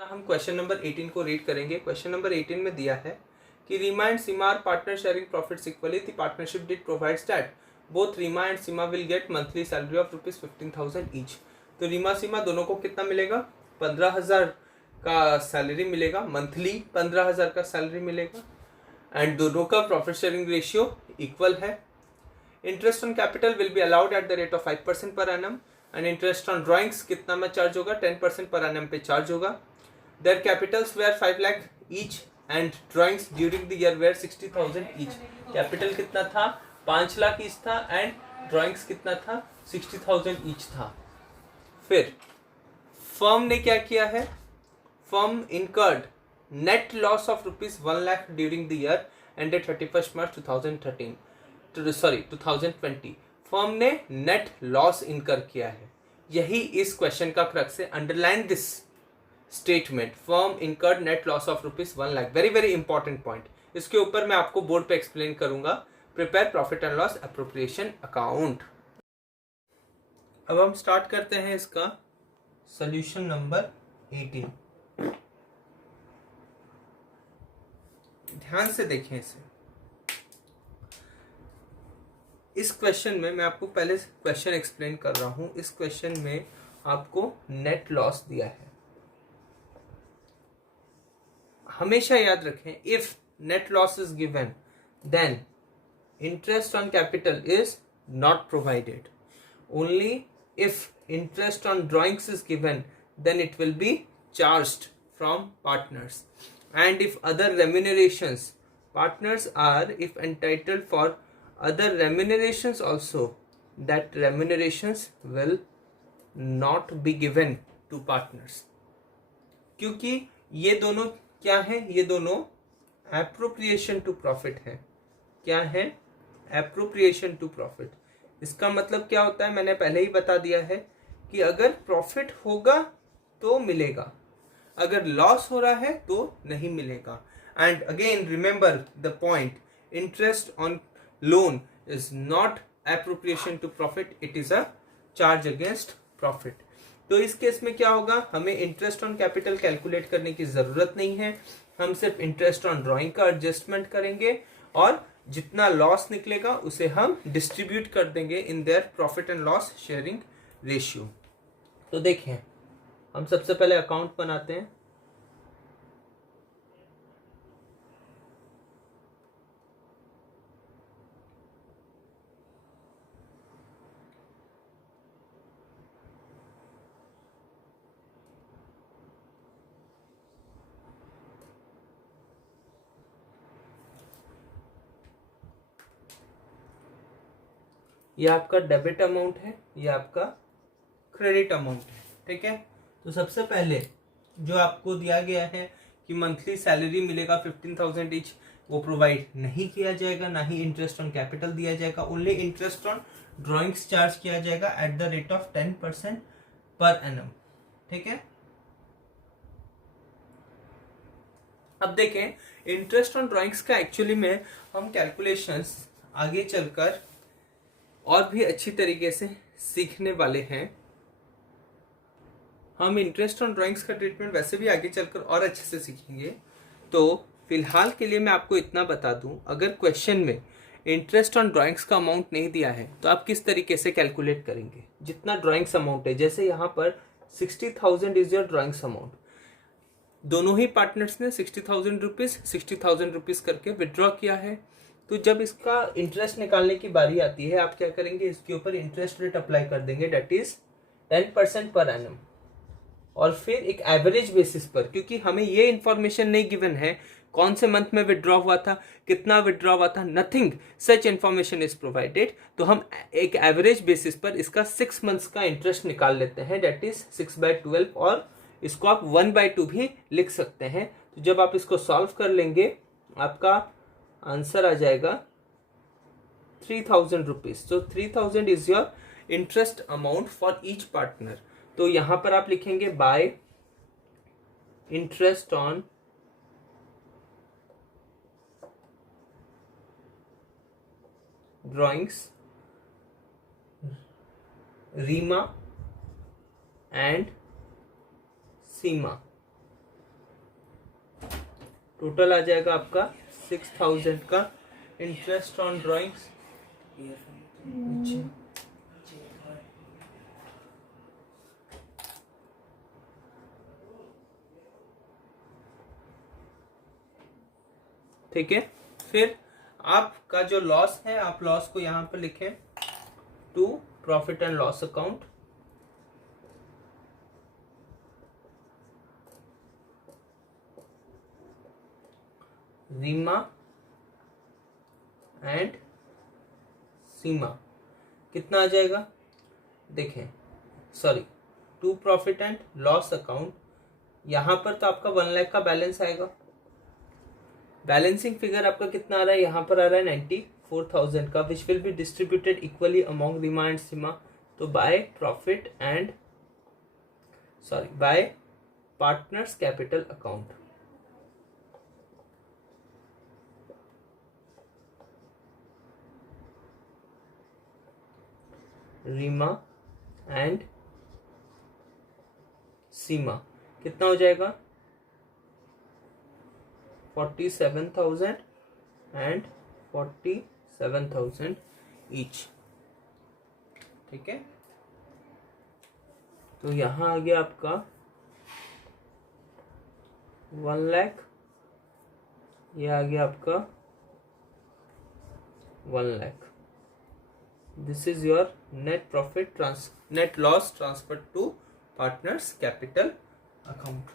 हम क्वेश्चन नंबर 18 को रीड करेंगे। क्वेश्चन नंबर 18 में दिया है कि Reema and Seema are partner sharing profits equally. The partnership did provides that both Reema and Seema will get monthly salary of ₹15,000 each. तो रीमा सीमा दोनों को कितना मिलेगा, 15,000 का सैलरी मिलेगा, मंथली 15,000 का सैलरी मिलेगा एंड दोनों का प्रॉफिट शेयरिंग रेशियो इक्वल है। Interest on capital will be allowed at the rate of 5% per annum and interest on drawings कितना में चार्ज होगा, 10% पर एनम पे चार्ज होगा। Their capitals were 5 lakh each and drawings during the year were 60,000 each. Capital कितना था, 5 lakh each था and drawings कितना था, 60,000 ईच था। फिर फर्म ने क्या किया है, firm incurred net loss of ₹1 lakh during the year ended 31 March 2020। Firm ने नेट लॉस इनकर किया है, यही इस क्वेश्चन का क्रक्स है। Underline this statement, firm incurred net loss of ₹1 lakh, very very important point. इसके ऊपर मैं आपको बोर्ड पे एक्सप्लेन करूंगा, prepare profit and loss appropriation account. अब हम स्टार्ट करते हैं इसका सॉल्यूशन नंबर 18। ध्यान से देखें इसे। इस क्वेश्चन में मैं आपको पहले क्वेश्चन एक्सप्लेन कर रहा हूं। इस क्वेश्चन में आपको नेट लॉस दिया है। हमेशा याद रखें, if net loss is given then interest on capital is not provided. Only if interest on drawings is given, then it will be charged from partners. And if other remunerations, partners are if entitled for other remunerations also, that remunerations will not be given to partners. क्योंकि ये दोनों क्या है? ये दोनों appropriation to profit है। क्या है? appropriation to profit। इसका मतलब क्या होता है? मैंने पहले ही बता दिया है कि अगर प्रॉफिट होगा तो मिलेगा, अगर लॉस हो रहा है तो नहीं मिलेगा। And again remember the point, interest on loan is not appropriation to profit, it is a charge against profit. तो इस केस में क्या होगा? हमें इंटरेस्ट ऑन कैपिटल कैलकुलेट करने की जरूरत नहीं है। हम सिर्फ इंटरेस्ट ऑन ड्रॉइंग का एडजस्टमेंट करेंगे और जितना लॉस निकलेगा उसे हम डिस्ट्रीब्यूट कर देंगे in their profit and loss sharing ratio. तो देखें, हम सबसे पहले अकाउंट बनाते हैं। ये आपका डेबिट अमाउंट है, ये आपका क्रेडिट अमाउंट है। ठीक है, तो सबसे पहले जो आपको दिया गया है कि मंथली सैलरी मिलेगा 15,000 ईच, वो प्रोवाइड नहीं किया जाएगा, ना ही इंटरेस्ट ऑन कैपिटल दिया जाएगा। Only interest on drawings charge किया जाएगा eight the rate of 10% per annum. ठीक है, अब देखें इंटरेस्ट ऑन ड्रॉइंग्स का एक्चुअली में हम कैलकुलेशंस आगे चलकर और भी अच्छी तरीके से सीखने वाले हैं। हम इंटरेस्ट ऑन ड्राइंग्स का ट्रीटमेंट वैसे भी आगे चलकर और अच्छे से सीखेंगे। तो फिलहाल के लिए मैं आपको इतना बता दूं, अगर क्वेश्चन में इंटरेस्ट ऑन ड्राइंग्स का अमाउंट नहीं दिया है तो आप किस तरीके से कैलकुलेट करेंगे? जितना ड्राइंग्स अमाउंट है, जैसे यहाँ पर 60,000 इज योर ड्राइंग्स अमाउंट, दोनों ही पार्टनर्स ने 60,000 रुपीज करके विड्रॉ किया है। तो जब इसका इंटरेस्ट निकालने की बारी आती है, आप क्या करेंगे? इसके ऊपर इंटरेस्ट रेट अप्लाई कर देंगे, डेट इज 10% पर एनम। और फिर एक एवरेज बेसिस पर, क्योंकि हमें ये इंफॉर्मेशन नहीं गिवन है कौन से मंथ में विड्रॉ हुआ था, कितना विड्रॉ हुआ था, nothing such information is provided. तो हम एक एवरेज बेसिस पर इसका 6 मंथ्स का इंटरेस्ट निकाल लेते हैं, डेट इज 6/12, और इसको आप 1/2 भी लिख सकते हैं। तो जब आप इसको सॉल्व कर लेंगे, आपका आंसर आ जाएगा 3,000 रुपीज। तो 3,000 is your interest amount for each partner. तो यहां पर आप लिखेंगे by interest on drawings Reema and Seema. Total आ जाएगा आपका 6,000 का इंटरेस्ट ऑन ड्राइंग्स। ठीक है, फिर आपका जो लॉस है, आप लॉस को यहां पर लिखें to profit and loss account. Reema and Seema कितना आ जाएगा? देखें, sorry, to profit and loss account. यहां पर तो आपका 1 लाख का बैलेंस आएगा। बैलेंसिंग फिगर आपका कितना आ रहा है? यहां पर आ रहा है 94,000 का, which will be distributed equally among Reema and Seema. तो by profit and by partners capital account. Reema and Seema, कितना हो जाएगा 47,000 एंड 47,000 ईच। ठीक है, तो यहां आ गया आपका 1 लाख, ये आ गया आपका 1 lakh. This is your net loss transfer to partners capital account.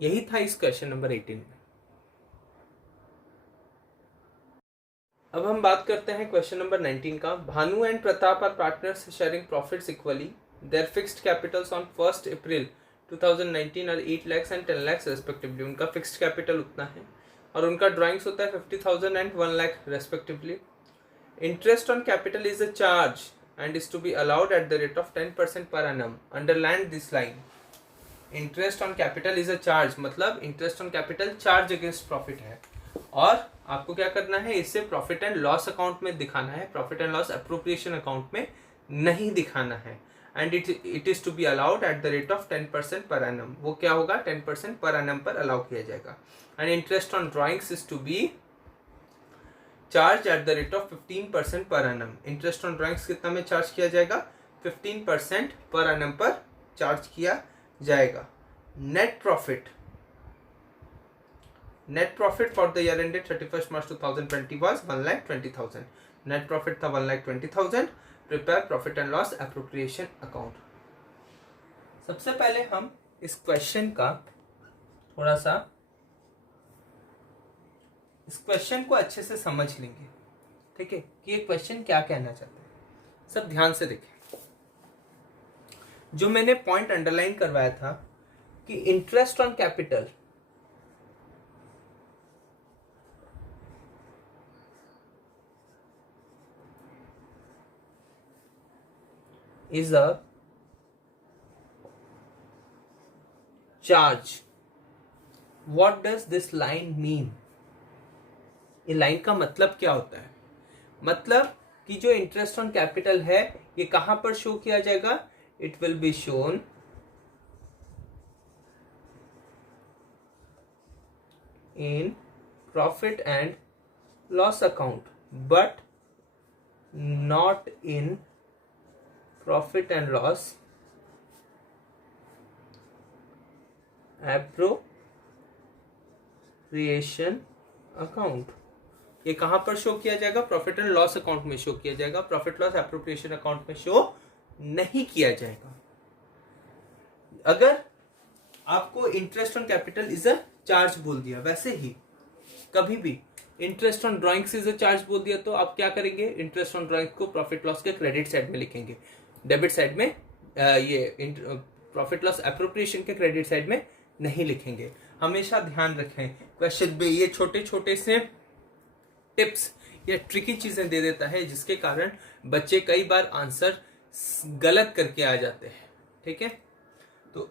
यही था इस क्वेश्चन नंबर 18 में। अब हम बात करते हैं क्वेश्चन नंबर 19 का। Bhanu and Pratap are partners sharing profits equally. Their fixed capitals on 1 April 2019 are 8 lakhs and 10 lakhs respectively. उनका फिक्स्ड कैपिटल उतना है और उनका ड्राइंग्स होता है 50,000 and 1 lakh respectively. Interest on capital is a charge and is to be allowed at the rate of 10% per annum। Underline this line. Interest on capital is a charge, मतलब interest on capital charge against profit है और आपको क्या करना है, इसे profit and loss account में दिखाना है, profit and loss appropriation account में नहीं दिखाना है। And it is to be allowed at the rate of 10% per annum। वो क्या होगा 10% पर annum पर अलाउ किया जाएगा। And interest on drawings is to be charge at the rate of 15% per annum। Interest on drawings कितना में charge किया जाएगा 15% पर annum पर चार्ज किया जाएगा। Net profit for the year ended 31 March 2020 was 1,20,000। Net profit था 1,20,000। Prepare profit and loss appropriation account. सबसे पहले हम इस क्वेश्चन का थोड़ा सा इस क्वेश्चन को अच्छे से समझ लेंगे। ठीक है, कि ये क्वेश्चन क्या कहना चाहता है। सब ध्यान से देखें। जो मैंने पॉइंट अंडरलाइन करवाया था कि interest on capital is a charge. What does this line mean? ये लाइन का मतलब क्या होता है? मतलब कि जो इंटरेस्ट ऑन कैपिटल है ये कहां पर शो किया जाएगा? It will be shown in profit and loss account, but not in profit and loss appropriation account। ये कहां पर शो किया जाएगा? प्रॉफिट एंड लॉस अकाउंट में शो किया जाएगा, प्रॉफिट लॉस एप्रोप्रिएशन अकाउंट में शो नहीं किया जाएगा। अगर आपको interest on capital is a charge बोल दिया, वैसे ही कभी भी interest on drawings is a charge बोल दिया तो आप क्या करेंगे, इंटरेस्ट ऑन ड्राइंग्स को प्रॉफिट लॉस के क्रेडिट साइड में लिखेंगे, डेबिट साइड में ये प्रॉफिट लॉस एप्रोप्रिएशन के क्रेडिट साइड में नहीं लिखेंगे। हमेशा ध्यान रखें, क्वेश्चन में ये छोटे छोटे से टिप्स या ट्रिकी चीजें दे देता है जिसके कारण बच्चे कई बार आंसर गलत करके आ जाते हैं। ठीक है, तो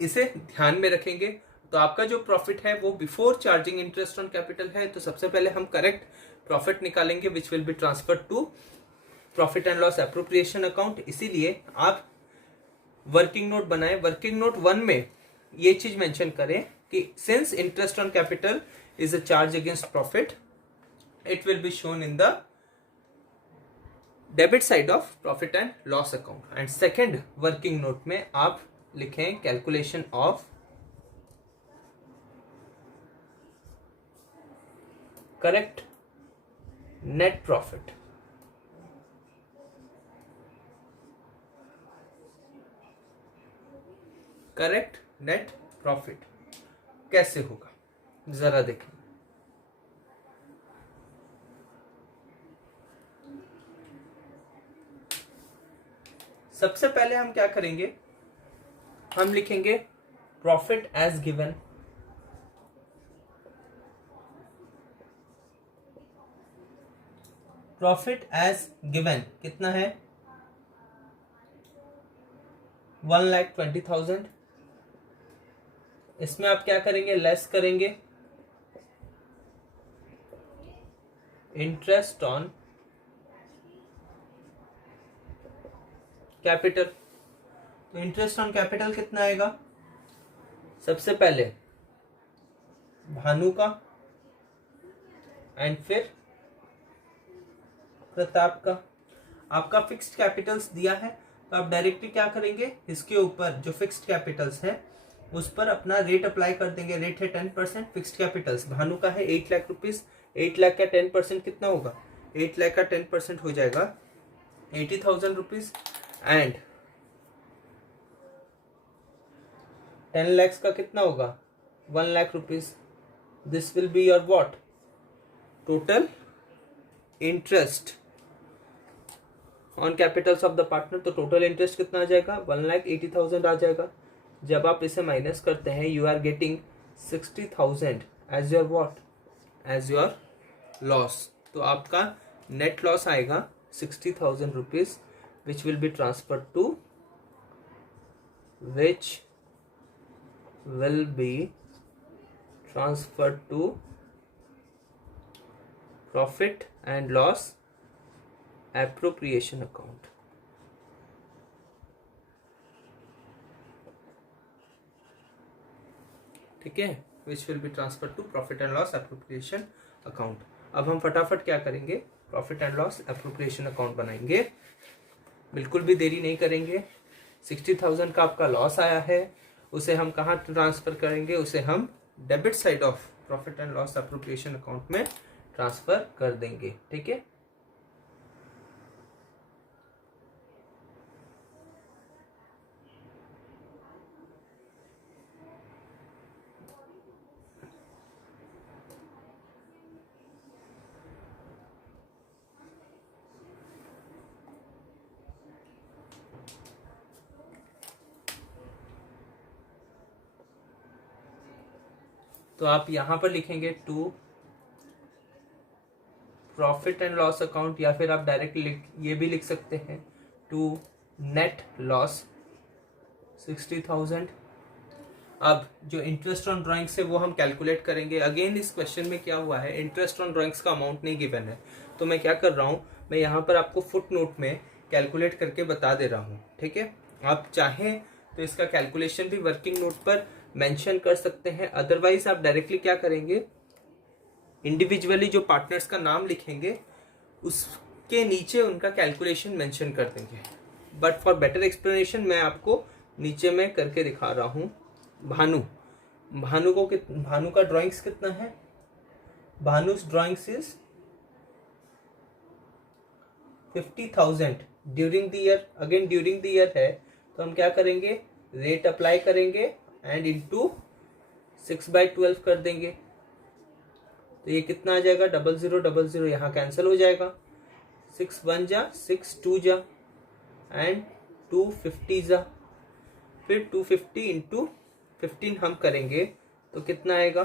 इसे ध्यान में रखेंगे। तो आपका जो प्रॉफिट है वो before charging interest on capital है, तो सबसे पहले हम करेक्ट प्रॉफिट निकालेंगे which will be transfer to profit and loss appropriation account. इसीलिए आप वर्किंग नोट बनाएं। वर्किंग नोट 1 में ये चीज मेंशन करें कि since interest on capital is a charge against profit, it will be shown in the debit side of profit and loss account. And second working note में आप लिखें calculation of correct net profit. Correct net profit कैसे होगा जरा देखें। सबसे पहले हम क्या करेंगे, हम लिखेंगे profit as given. Profit as given कितना है 1,20,000। इसमें आप क्या करेंगे, लेस करेंगे इंटरेस्ट ऑन कैपिटल। तो इंटरेस्ट ऑन कैपिटल कितना आएगा? सबसे पहले भानु का एंड फिर प्रताप का। आपका फिक्स्ड कैपिटल्स दिया है तो आप डायरेक्टली क्या करेंगे, इसके ऊपर जो फिक्स्ड कैपिटल्स हैं उस पर अपना रेट अप्लाई कर देंगे। रेट है 10%। फिक्स्ड कैपिटल्स भानु का है 8 लाख रुपीज। 8 लाख का 10% कितना होगा? 8 लाख का 10% हो जाएगा 80,000 रुपीज। एंड 10 lakhs का कितना होगा? 1 lakh rupees. This will be your what? Total interest on Capitals of the partner. तो टोटल इंटरेस्ट कितना आ जाएगा? 1,80,000 आ जाएगा। जब आप इसे माइनस करते हैं you are getting 60,000 as your what? As your loss. तो आपका नेट लॉस आएगा 60,000 rupees which will be transferred to profit and loss appropriation account. ठीक है, which will be transfer to profit and loss appropriation account. अब हम फटाफट क्या करेंगे? Profit and loss appropriation account बनाएंगे। बिल्कुल भी देरी नहीं करेंगे। 60,000 का आपका लॉस आया है, उसे हम कहाँ ट्रांसफर करेंगे? उसे हम debit side of profit and loss appropriation account में ट्रांसफर कर देंगे। ठीक है, तो आप यहां पर लिखेंगे to profit and loss account, या फिर आप डायरेक्ट ये भी लिख सकते हैं टू नेट लॉस 60,000। अब जो इंटरेस्ट ऑन ड्राइंग्स है वो हम कैलकुलेट करेंगे। अगेन इस क्वेश्चन में क्या हुआ है, इंटरेस्ट ऑन ड्राइंग्स का अमाउंट नहीं गिवन है, तो मैं क्या कर रहा हूं, मैं यहाँ पर आपको फुट नोट में कैलकुलेट करके बता दे रहा हूँ। ठीक है, आप चाहें तो इसका कैलकुलेशन भी वर्किंग नोट पर मेंशन कर सकते हैं, अदरवाइज आप डायरेक्टली क्या करेंगे, इंडिविजुअली जो पार्टनर्स का नाम लिखेंगे उसके नीचे उनका कैलकुलेशन मेंशन कर देंगे। बट फॉर बेटर एक्सप्लेनेशन मैं आपको नीचे में करके दिखा रहा हूँ। भानु भानु का ड्राइंग्स कितना है? Bhanu's drawings is 50,000 during the year. Again during the year है तो हम क्या करेंगे, रेट अप्लाई करेंगे एंड इंटू 6/12 कर देंगे। तो ये कितना आ जाएगा? 0000 यहाँ कैंसिल हो जाएगा। 6 1 जा 6 2 जा एंड 250 जा, फिर 250 इंटू 15 हम करेंगे तो कितना आएगा?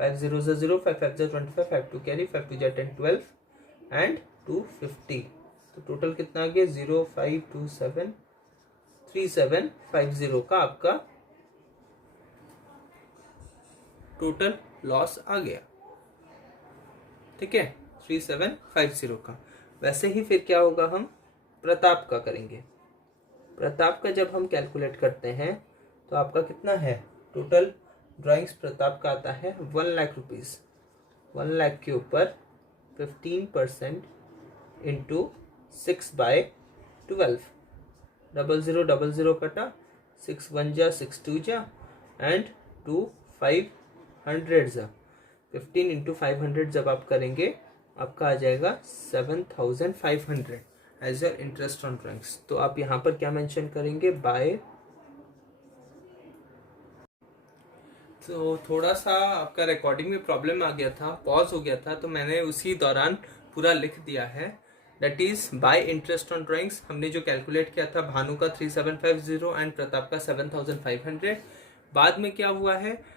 5 0 0 5 5 25 5 2 कैरी 5 2 10 12 एंड 250। तो टोटल कितना आ गया? 05273750 का आपका टोटल लॉस आ गया। ठीक है, 3750 का। वैसे ही फिर क्या होगा, हम प्रताप का करेंगे। प्रताप का जब हम कैलकुलेट करते हैं तो आपका कितना है? टोटल ड्राइंग्स प्रताप का आता है 1 लाख रुपीज। 1 लाख के ऊपर 15% इंटू 6/12। 0000 कटा, 6 1 जा 6 2 जा एंड 2 500 जा। 15 इंटू 500 जब आप करेंगे आपका आ जाएगा 7,500 as your interest on drawings. तो आप यहाँ पर क्या मेंशन करेंगे? बाय। तो थोड़ा सा आपका रिकॉर्डिंग में प्रॉब्लम आ गया था, पॉज हो गया था, तो मैंने उसी दौरान पूरा लिख दिया है। That is by interest on drawings हमने जो कैलकुलेट किया था, भानु का 3750 एंड प्रताप का 7,500। बाद में क्या हुआ है,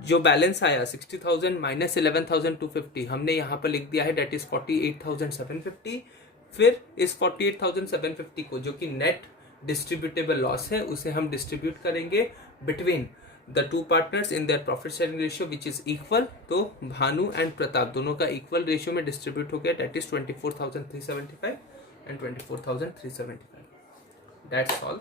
जो बैलेंस आया 60,000 माइनस 11,250 हमने यहाँ पर लिख दिया है, डेट इज 48,750। फिर इस 48,750 को जो कि नेट डिस्ट्रीब्यूटेबल लॉस है उसे हम डिस्ट्रीब्यूट करेंगे between the two partners in their profit sharing ratio which is equal. तो भानु एंड प्रताप दोनों का इक्वल रेशियो में डिस्ट्रीब्यूट हो गया, date is 24,375 and 24,375. That's all.